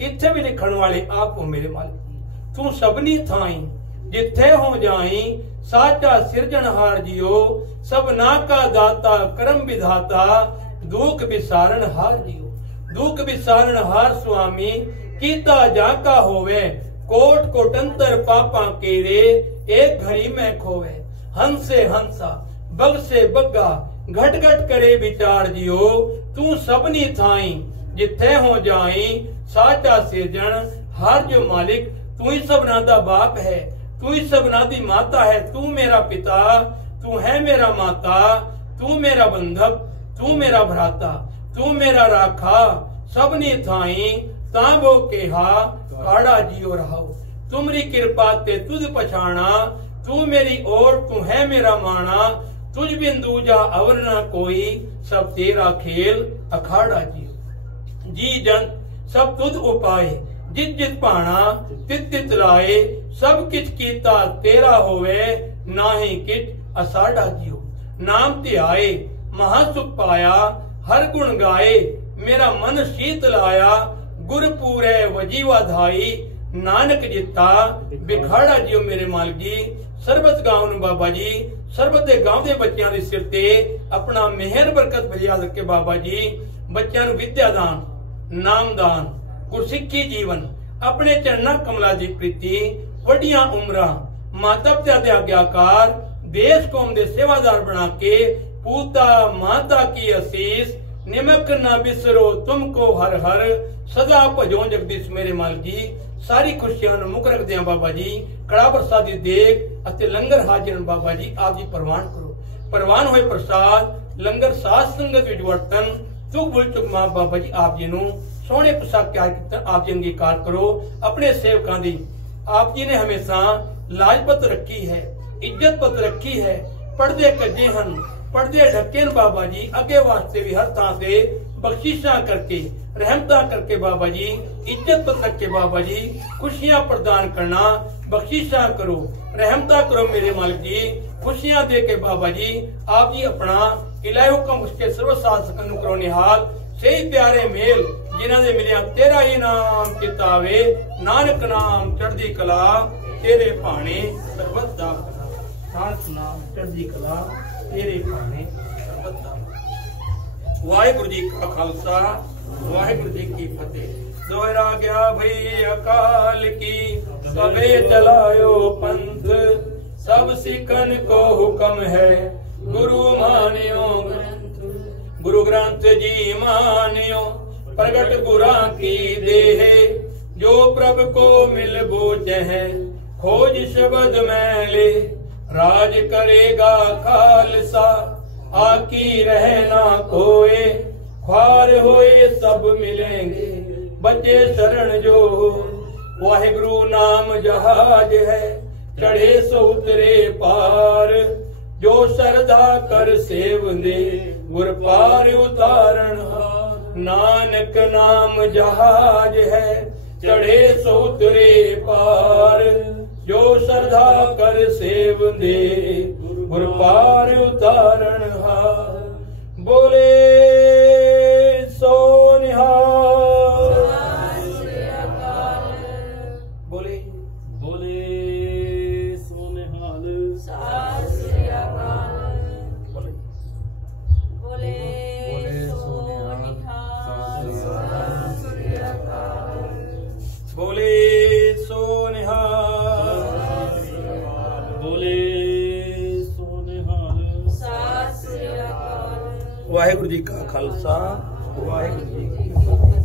इत्थे भी लिखण वाले आप हो। मेरे मालिक जी तू सबनी थाई जिथे हो जाई, साचा सिरजनहार जियो, सबना का दाता करम विधाता, दुख विसारण हार जियो, दुख विसारण हार स्वामी, कीता जाका होवे, कोट कोटंतर पापा केरे, एक घड़ी में खोवे, हंसे हंसा बग से बग्गा, घट घट करे विचार जियो, तू सबनी थाई जिथे हो जाई, साचा सिरजन हार जो मालिक, तू ही सबना दा बाप है, तू ही सबना दी माता है, तू मेरा पिता, तू है मेरा माता, तू मेरा बंधक, तू मेरा भ्राता, तू मेरा राखा, सबनी थाई ताबो केहा, काड़ा जियो रहो, तुमरी कृपा ते तुझ पछाणा, तू मेरी ओर तू है मेरा माना, तुझ बिन दूजा अवर न कोई, सब तेरा खेल अखाड़ा जियो। जी जन सब तुझ उपाय, जित जित भाना तित तित लाए, सब किछ कीता तेरा होवे, नाहि किट असाढ़ा जियो। नाम ध्याए महासुख पाया, हर गुण गाए, मेरा मन शीत लाया, गुर पूरे वजीवा धाई, नानक जिता बिखाड़ा जियो मेरे मालिक जी। सरबत गाउन बाबा जी, सरबत दे गाँव दे बच्चों के सिर ते अपना मेहर बरकत भरिया रखे बाबा जी। बच्चों नूं विद्या दान, नाम दान, गुरसिੱਖੀ जीवन, अपने चरणा कमला दी प्रीति, वड्डियां उमरां, माता पिता दे आग्याकार, देश कौम दे सेवादार बना के, पूता माता की आशीष, निमक ना बिसरो तुमको हर हर, सदा भजो जगदीश मेरे मालिक जी। सारी खुशियां नूं मुख रखदे हां बाबा जी। कड़ा प्रसादी देग अते लंगर हाजिर बाबा जी आप जी प्रवान करो। प्रवान होए प्रसाद लंगर साध संगत विच वरतन, चुक भुल चुक मां बाबा जी आप जी नूं सोहणे पोशाक त्यार कीता आप जी अंगीकार करो। अपने सेवकां दी आप जी ने हमेशा लाजपत रखी है, इज्जत पत रखी है। पढ़दे कजे हन, पढ़दे ढके बाबा जी, अगे वास्ते भी हर थां ते बख्शिशां करके, रहमता करके बाबा जी, इज्जत पत रख के बाबा जी, खुशियां प्रदान करना, बख्शिशां करो, रहमता करो मेरे मालिक जी। खुशियां दे के बाबा जी आप जी अपना इलाही हुक्म उसके सर्व साध सकन करो निहाल। सही प्यारे मेल जिन्हां दे मिलिया तेरा ही नाम चितावे, नानक नाम चढ़दी कला, तेरे भाने सर्बत दा भला। नानक नाम चढ़दी कला, तेरे भाने सर्बत दा भला। वाहिगुरु जी का खालसा, वाहिगुरु जी की फतेह। दोहरा गया भई अकाल की, सबे चलायो पंथ, सब सिखन को हुक्म है, गुरु मानियो ग्रंथ। गुरु ग्रंथ जी मानियो, प्रगट गुरा की देह, जो प्रभ को मिल बोझे, खोज शब्द में ले, राज करेगा खालसा, आकी रहना कोए, ख्वार होए सब मिलेंगे, बचे शरण जो। वाहिगुरु नाम जहाज है, चढ़े सो उतरे पार, जो श्रद्धा कर सेवंदे, गुर पार उतारण हार। नानक नाम जहाज है, चढ़े सो उतरे पार, जो श्रद्धा कर सेवंदे, गुर पार उतारण हार। बोले सो निहाल, बोले बोले सो निहाल, बोले बोले सो निहाल, बोले सो निहाल। वाहिगुरु जी का खालसा, वाहिगुरु जी की फतेह।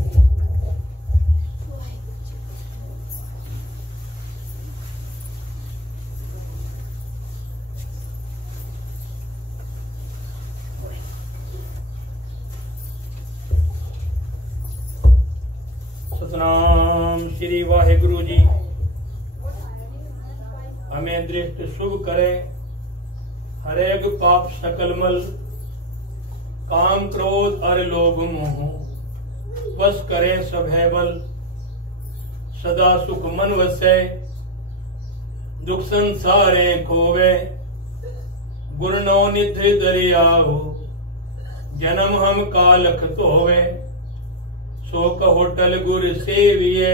सतनाम श्री वाहिगुरु जी। हमें दृष्ट शुभ करे, हरेग पाप सकल मल, काम क्रोध और लोभ मोह, बस करे सब है बल। सदा सुख मन वसे, दुख संसारे खोवे, गुर नौ निधि दरियाओ, जन्म हम कालख धोवे। सो कहोटल गुर सेविये,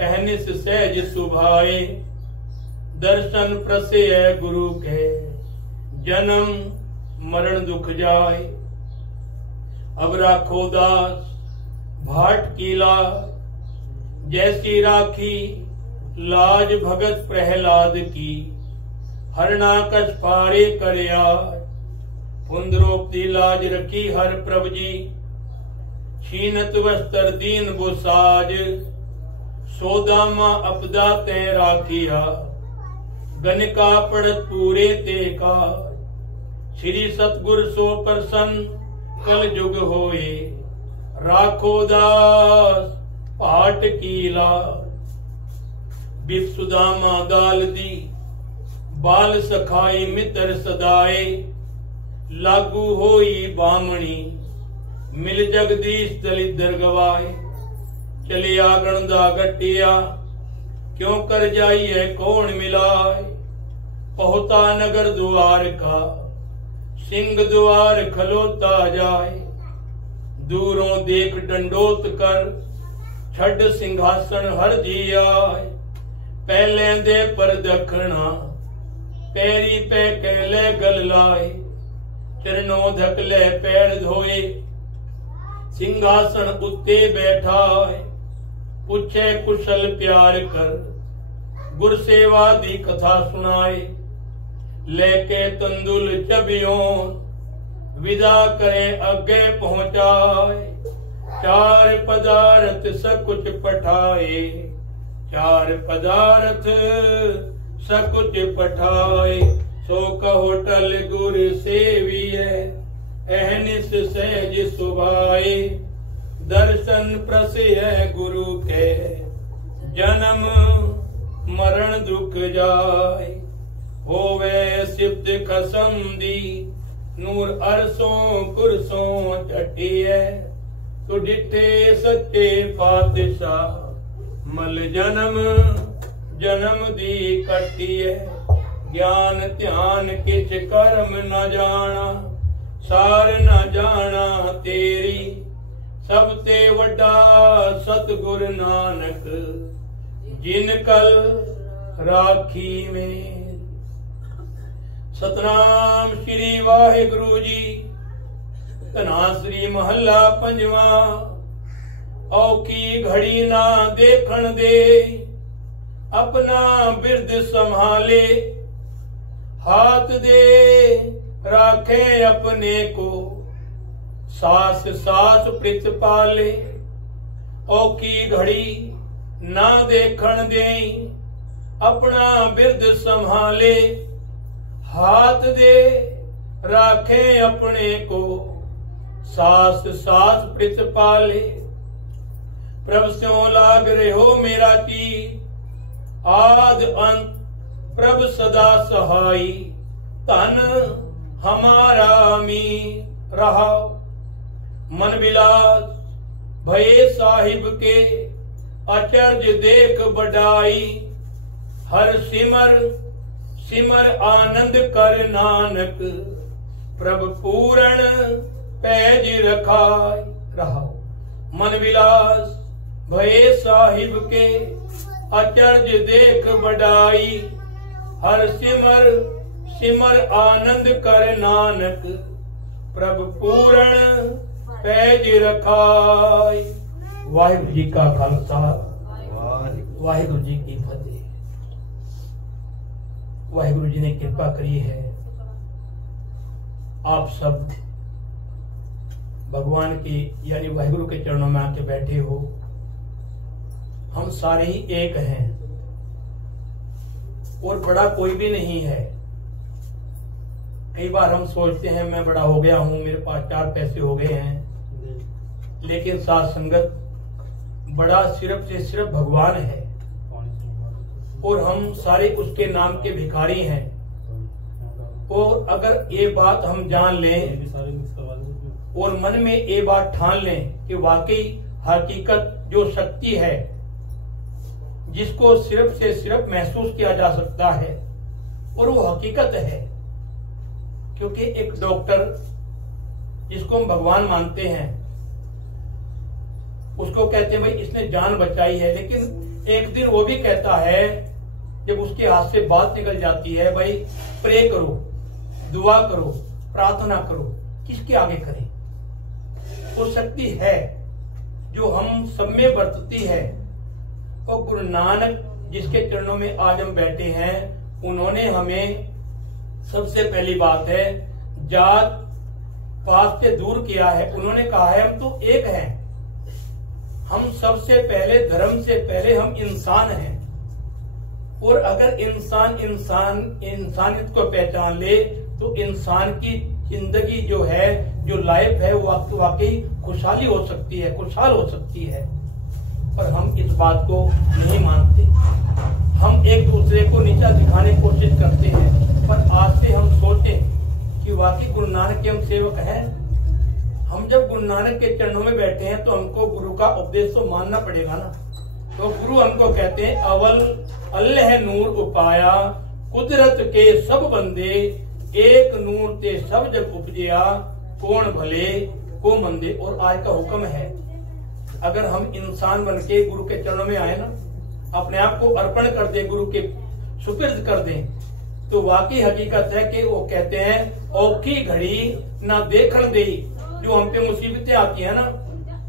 अहनिस सहज सुभाए, दर्शन प्रसय गुरु के, जन्म मरण दुख जाए। अब राखो दास भाट की लाज, जैसी राखी लाज भगत प्रहलाद की। हरना कछ पारे करया, पुंद्रोक्ति लाज रखी हर प्रभ जी। छीनत वस्त्र दीन बुसाज, सोदामा अपदा ते राखिया। गनिका पड़त पूरे ते का, श्री सतगुर सो प्रसन्न कल जुग होए। राखो दास पाट की लाज, बिप सुदामा दाल दी। बाल सखाई मित्र सदाए, लागू होई बामणी। मिल जगदीश दलित दर गवाए। चलिया गणदा गटिया, क्यों कर जाइए कौन मिलाए। पहुता नगर द्वार का, सिंह द्वार खलोता जाए। दूरों देख डंडोत कर, छड़ सिंहासन हर दिया। पहले दे पर दखना, पैरी पे कहले गल लाए। चरणों धकले पैर धोए, सिंहासन उत्ते बैठा है। पूछे कुशल प्यार कर, गुर सेवा दी कथा सुनाए। लेके तंदुल चबियों, विदा करे अगे पहुंचाए। चार पदार्थ सकुच पठाए, चार पदार्थ सकुच पठाए। सो कहो टल गुर सेविए, अहनिस सहज सुभाए। दर्शन प्रसय गुरु के, जन्म मरण दुख जाए। होवे सिप्त कसम दी, नूर अरसों कुरसों चटिए। तो डिठे सच्चे पातशाह, मल जन्म जन्म दी कटिए। ज्ञान ध्यान किछ कर्म न जाना, सार न जाना तेरी। सब ते वड्डा सतगुर नानक, जिन कल राखी में। सतनाम श्री वाहिगुरु जी। धनासरी महला पंजवा। औकी घड़ी ना देखण दे, अपना बिरद संभाले। हाथ दे राखे अपने को, सास सास प्रित पाले। औकी घड़ी ना देखण दे, अपना बिरद संभाले। हाथ दे राखे अपने को, सास सास प्रित पाले। प्रभ स्यों लाग रहो मेरा की, आद अंत प्रभ सदा सहाई। धन हमारा मी रहा, मन विलास भये साहिब के। अचर्ज देख बढ़ाई, हर सिमर सिमर आनंद कर नानक। प्रभ पूरण पैज रखाय रहा। मन विलास भये साहिब के, अचर्ज देख बढ़ाई। हर सिमर सिमर आनंद कर नानक। प्रभ पूरण पैज रखाय। वाहिगुरु जी का खालसा, वाहिगुरु जी की फतेह। वाहिगुरु जी ने कृपा करी है, आप सब भगवान की यानी वाहिगुरु के चरणों में आके बैठे हो। हम सारे ही एक हैं और बड़ा कोई भी नहीं है। कई बार हम सोचते हैं मैं बड़ा हो गया हूं, मेरे पास 4 पैसे हो गए हैं, लेकिन साथ संगत बड़ा सिर्फ से सिर्फ भगवान है और हम सारे उसके नाम के भिखारी हैं। और अगर ये बात हम जान लें और मन में ये बात ठान लें कि वाकई हकीकत जो शक्ति है जिसको सिर्फ से सिर्फ महसूस किया जा सकता है और वो हकीकत है। क्योंकि एक डॉक्टर जिसको हम भगवान मानते हैं उसको कहते हैं भाई इसने जान बचाई है, लेकिन एक दिन वो भी कहता है जब उसके हाथ से बात निकल जाती है भाई प्रे करो, दुआ करो, प्रार्थना करो, किसके आगे करें। वो शक्ति है जो हम सब में बरतती है। और गुरु नानक जिसके चरणों में आज हम बैठे हैं, उन्होंने हमें सबसे पहली बात है जात पात से दूर किया है। उन्होंने कहा है हम तो एक हैं। हम सबसे पहले धर्म से पहले हम इंसान हैं। और अगर इंसान इंसानियत को पहचान ले तो इंसान की जिंदगी जो है, जो लाइफ है, वो वाकई खुशहाली हो सकती है, खुशहाल हो सकती है। पर हम इस बात को नहीं मानते। हम एक दूसरे को नीचा दिखाने की कोशिश करते हैं। पर आज से हम सोचें कि वाकई गुरु नानक के हम सेवक हैं। हम जब गुरु नानक के चरणों में बैठे हैं तो हमको गुरु का उपदेश तो मानना पड़ेगा ना। तो गुरु हमको कहते हैं अवल अल्लाह नूर उपाया कुदरत के सब बंदे एक नूर ते सब जग उपजया कौन भले को मंदे। और आज का हुक्म है, अगर हम इंसान बन के गुरु के चरणों में आए ना, अपने आप को अर्पण कर दे, गुरु के सुपुर्द कर दें, तो वाकई हकीकत है कि वो कहते हैं औखी घड़ी ना देखण दे। जो हम पे मुसीबतें आती है ना,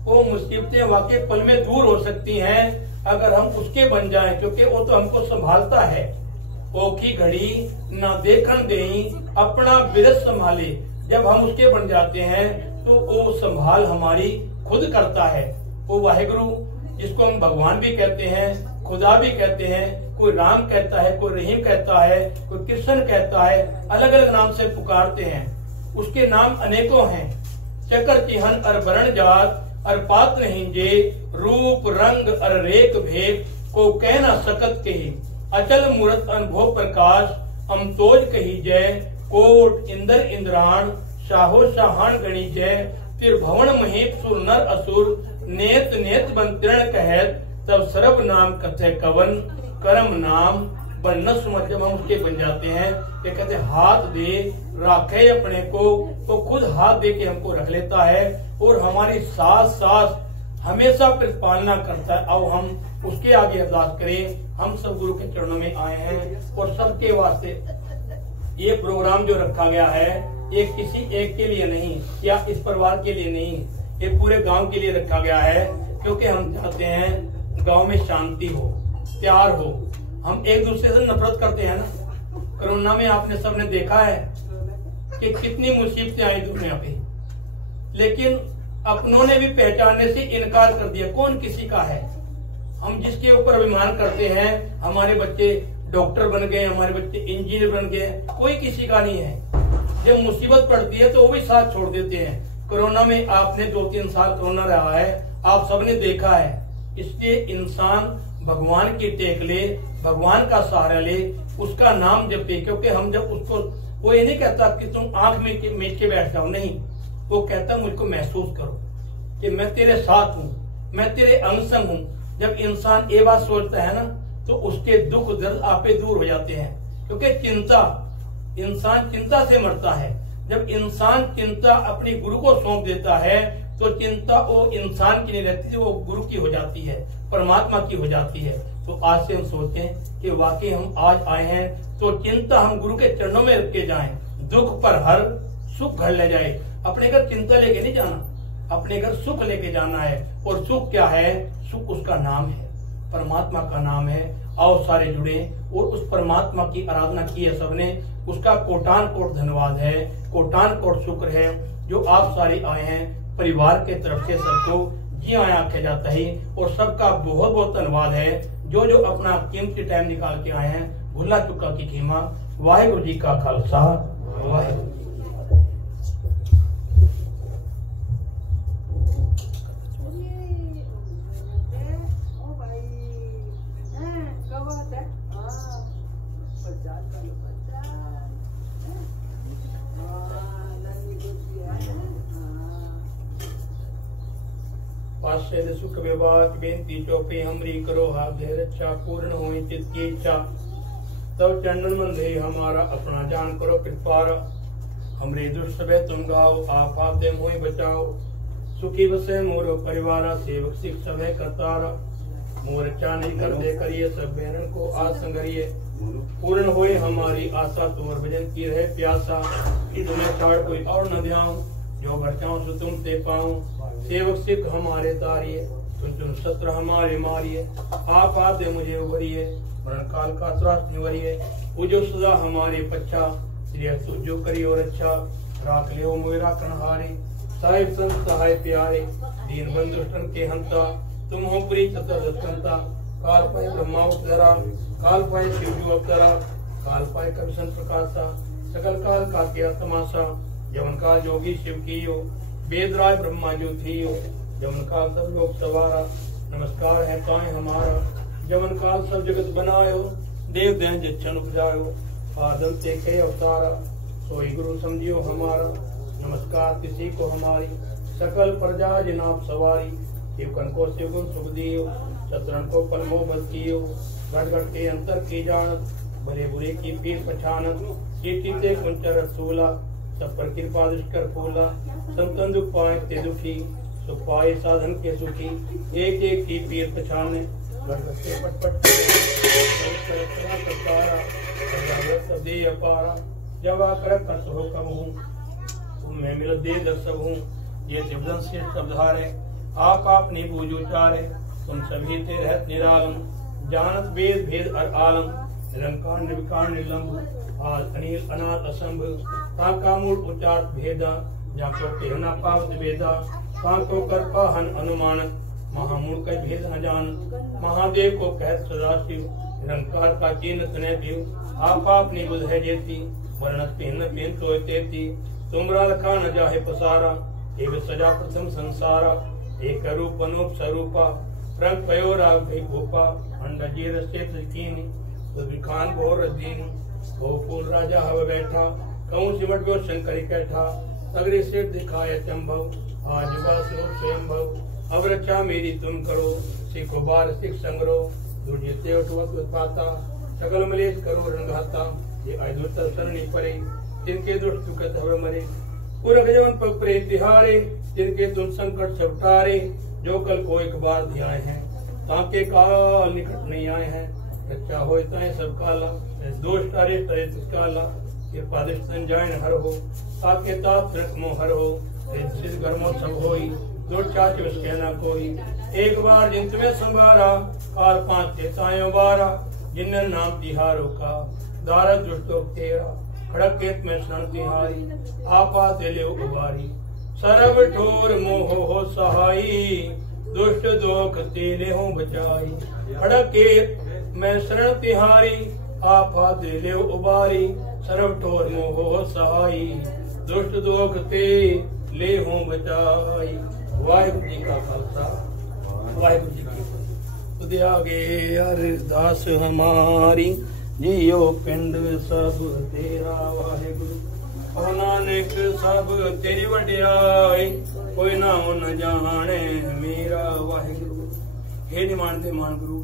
वो मुसीबतें वाकई पल में दूर हो सकती हैं अगर हम उसके बन जाएं, क्योंकि वो तो हमको संभालता है। औखी घड़ी ना देखण दे अपना बिरस संभाले। जब हम उसके बन जाते हैं तो वो संभाल हमारी खुद करता है। वो वाहिगुरु जिसको हम भगवान भी कहते हैं, खुदा भी कहते हैं, कोई राम कहता है, कोई रहीम कहता है, कोई कृष्ण कहता है, अलग अलग नाम से पुकारते हैं। उसके नाम अनेकों हैं। चक्र चिहन अर वरण जात अर पात्र हिंजे रूप रंग अर रेख भेद को कहना सकत कही अचल मूर्त अनुभव प्रकाश अमतोज कही जय कोट इंद्र इंद्राण शाहो शाहान गणी जय फिर भवन महेप सुर नर असुर नेत नेत बंतरण कहत तब सर्व नाम कथे कवन कर्म नाम बनस। जब हम उसके बन जाते हैं ये कहते हाथ दे राखे अपने को, तो खुद हाथ दे के हमको रख लेता है और हमारी सांस सांस हमेशा प्रतिपालना करता है। अब हम उसके आगे अरदास करें। हम सब गुरु के चरणों में आए हैं और सबके वास्ते ये प्रोग्राम जो रखा गया है ये किसी एक के लिए नहीं या इस परिवार के लिए नहीं, ये पूरे गांव के लिए रखा गया है, क्योंकि हम चाहते हैं गांव में शांति हो, प्यार हो। हम एक दूसरे से नफरत करते हैं ना। कोरोना में आपने सबने देखा है कि कितनी मुसीबतें आई दुनिया पे, लेकिन अपनों ने भी पहचानने से इनकार कर दिया कौन किसी का है। हम जिसके ऊपर अभिमान करते हैं, हमारे बच्चे डॉक्टर बन गए, हमारे बच्चे इंजीनियर बन गए, कोई किसी का नहीं है। जब मुसीबत पड़ती है तो वो भी साथ छोड़ देते हैं। कोरोना में आपने 2-3 साल कोरोना रहा है, आप सबने देखा है। इसलिए इंसान भगवान की टेक ले, भगवान का सहारा ले, उसका नाम जपे। क्योंकि हम जब उसको, वो ये नहीं कहता कि तुम आंख में मीच के बैठ जाओ, नहीं, वो कहता मुझको महसूस करो कि मैं तेरे साथ हूँ, मैं तेरे अंग संग हूँ। जब इंसान ये बात सोचता है ना तो उसके दुख दर्द आपे दूर हो जाते हैं। क्योंकि चिंता, इंसान चिंता से मरता है। जब इंसान चिंता अपनी गुरु को सौंप देता है तो चिंता वो इंसान की नहीं रहती, वो गुरु की हो जाती है, परमात्मा की हो जाती है। तो आज से हम सोचते हैं कि वाकई हम आज आए हैं तो चिंता हम गुरु के चरणों में रख के जाएं। दुख पर हर सुख घर ले जाए। अपने घर चिंता लेके नहीं जाना, अपने घर सुख लेके जाना है। और सुख क्या है? सुख उसका नाम है, परमात्मा का नाम है। आओ सारे जुड़े और उस परमात्मा की आराधना की है सबने। उसका कोटान कोट धन्यवाद है, कोटान कोट शुक्र है जो आप सारे आए हैं। परिवार के तरफ से सबको जी आया आख्या जाता है और सबका बहुत बहुत धन्यवाद है जो जो अपना कीमती टाइम निकाल के आए हैं। भुला चुका की खीमा। वाहिगुरु जी का खालसा, वाहिगुरु। पासे सुख विवाद बेनती चौपे हमरी करो हाथ रक्षा पूर्ण हो चित की इच्छा तब चंदन मंदे हमारा अपना जान करो कृपार हमरे दुष्ट भय तुम गाओ आप दे मोहि बचाओ सुखी बसे मोर परिवार सेवक सिख सब है करतार मोर रक्षा नहीं कर दे करिए सब बहनन को आसंगरिए पूर्ण होए हमारी आशा तुमर भजन की रहे प्यासा तुम्हें छाड़ कोई और न ध्याऊं जो बचाऊं सो तुम ते पाऊं सेवक सिख हमारे तारिये तुम सत्र हमारे मारिये आप दे मुझे उभरिये मरण काल का त्रास निवरिये पूजो सदा हमारे पच्छा श्री जो करी और अच्छा राख ले मोरा कनहारे साहिब संत सहाय प्यारे दीन बंधुष्टन के हंता तुम हो प्री चतुर्दत्ता काल पाए ब्रह्मा अवतरा काल पाए शिवजू अवतरा काल पाए कविशन प्रकाशा सकल काल का किया तमाशा जवन काल जोगी शिव की हो वेदराज ब्रह्मा जो थी हो जवन काल सब लोग सवारा नमस्कार है ताए हमारा जवन काल सब जगत बनायो देव दैन जच्छन उपजायो आदम ते के अवतारा सोई गुरु समझियो हमारा नमस्कार किसी को हमारी सकल प्रजा जिनाप सवारी, शिवकन को शिवगुण सुख दियो, शत्रुन को पलमो बद कियो, घट घट के अंतर की जानत, भले बुरे की पीर पछानत, चीटी ते कुंचर रसूला, सब पर कृपा दुष्कर फूला, संतन दुख पाए ते दुखी, सुख पाए साधन के सुखी, एक एक की पीर पछाने, घट घट के पट पट सब दे अपारा, जवा कर कस हो कब हूँ, मैं मिल दे दर्शक हूँ, ये जबरन से शब्दारे, आप अपनी बूझ उचारे, तुम सभी ते रहत निरालम, जानत वेद भेद और आलम, निरंकार निर्विकार निर्लंब, आज अनिल अनाथ असंभ, ताका मूल उचार भेदा, जाको कहना पावत वेदा, ताको कर पाहन अनुमान, महामूल का भेद न जान, महादेव को कहत सदाशिव, निरंकार का चिन्ह तने दीव, आप अपनी बुध है जेती, वर्णत पेन तो तेती, तुमरा लखा न जाहे पसारा, एव सजा प्रथम संसारा, एक रूप अनूप स्वरूपा, रंग पयो राग भई भूपा, अंड जीर से कीनी, सुविखान भोर दीनी, वो फूल राजा हव बैठा, कहूँ सिमट गयो शंकर कैठा, सगरे सिर दिखाए चंभव, आज स्वरूप स्वयंभव, अब रक्षा मेरी तुम करो, सीखो बार सिख संग्रो, दुर्जते उत्पाता, सकल मलेश करो रंगाता, ये अद्भुत सरणी परे, जिनके दुष्ट सुखत हव मरे, पूरक जवन पग प्रे तिहारे, जिनके तुम संकट सब टारे, जो कल को एक बार ध्याए हैं, ताके काल निकट नहीं आए हैं, रक्षा हो ताए सब काला, दोष तारे तरे तिसकाला, कृपा दृष्टि जायन हर हो, ताके ताप तिरक मोह हर हो, सिद्ध कर्मो सब होई, दुर्चाच बस कहना कोई, एक बार जिन तुम्हें संभारा, काल पांच तेतायों बारा, जिन्नन नाम तिहारों का, दारद दुष्टों तेरा, खड़क केत में शरण तिहारी, आपा दिले उबारी, सरब ठोर मोह हो सहाई, दुष्ट दोख तेले हो बचाई, खड़क केत में शरण तिहारी, आपा दिले उबारी, सरब ठोर मोह हो सहाई, दुष्ट दोख तेले हो बचाई। वाहिगुरु जी का खालसा, वाहिगुरु जी की फतेह। तुझे आगे अरदास हमारी, जियो पिंड सब तेरा वाहिगुरु, ओ नानक सब तेरी वडियाई, कोई ना हो न जाने मेरा वाहिगुरु। हे निमान दे मान गुरु,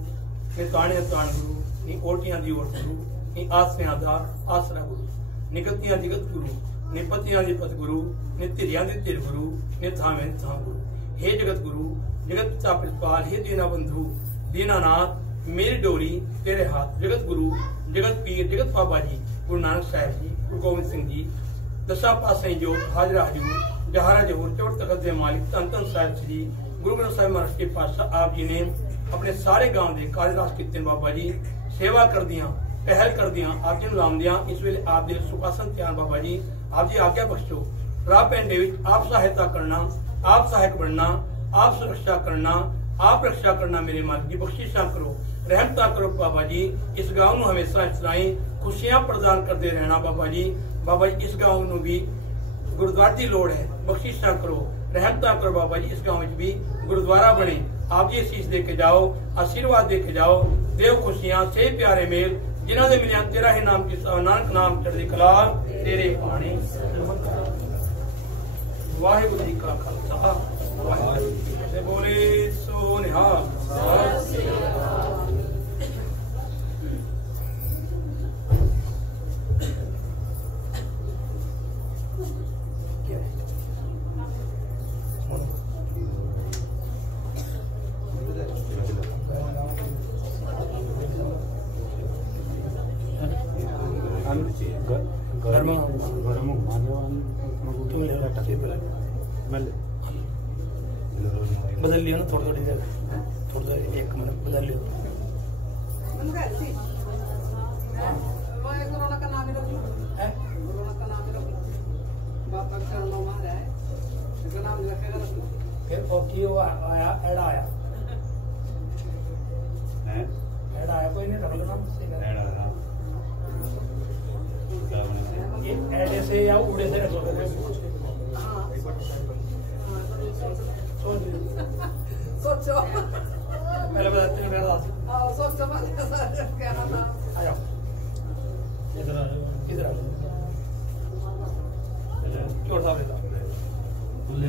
हे ताने तान गुरु, नी ओटियां दी ओट गुरु, नी आसरियां दा आसरा गुरु, निगतियां दी गत गुरु, ने पतियां दी पत गुरु, ने तिरियां दी तिर गुरु, ने थामे थाम गुरु। हे जगत गुरु, जगत पिता प्रतिपाल, हे दीना बंधु दीनानाथ, मेरी डोरी तेरे हाथ। जगत गुरु, जगत पीर, जगत बाबा जी, गुरु नानक साहब जी, गुरु गोविंद सिंह जी, दशा पासे जो हाजरा हजूर, जहारा जहूर, चौट तखत दे मालिक, तन तन साहिब श्री गुरु ग्रंथ साहिब महाराज के पातशाह आप जी ने अपने सारे गांव दे कालिदास कीते बाबा जी, सेवा कर दिया, पहल कर दिया, आप जी लाम दिया। इस वेले आप दे सुखासन त्यान बाबा जी, आप जी आज्ञा बख्शो, राह पेंडे विच आप सहायता करना, आप सहायक बनना, आप सुरक्षा करना, आप रक्षा करना, मेरे मालिक जी बख्शिशा करो, रहमता करो बाबा जी। इस गांव में हमेशा चलाए, खुशियां प्रदान करते रहना बाबा जी। बाबा जी इस गांव में भी गुरुद्वारे की लोड़ है, बख्शिशा करो, रहमता करो बाबा जी। इस गांव में भी गुरुद्वारा बने, आप जी शीश दे के जाओ, आशीर्वाद दे के जाओ, देव खुशियां से प्यारे मेल, जिन्होंने मिलिया तेरा ही नाम की नानक नाम चढ़दी कला तेरे पानी। वाहिगुरु जी का खालसा, वाहिगुरु जी बोले सो निहाल। बदल लियो ना थोड़ी थोड़ी देर, थोड़ी देर 1 मिनट बदल लियो। फिर आया एड़ा आया, एड़ा आया कोई नहीं, रख लो ना एड़े से या उड़े से रख लो। सोचो पहले बताते हैं मेरा सोचो आ जाओ, इधर आ जाओ, इधर आ जाओ, छोड़ साहब ले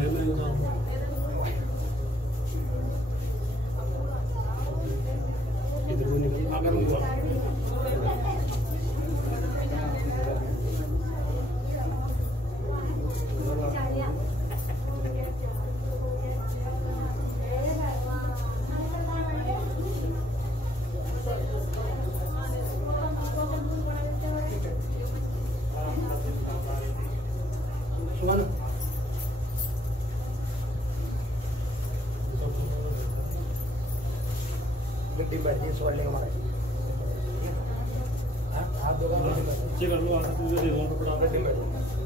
बैठ जाइए सवाल लेकर हमारा आप दोनों नीचे कर लो, आगे तुझे देखो तो पड़ा बैठ जाइए।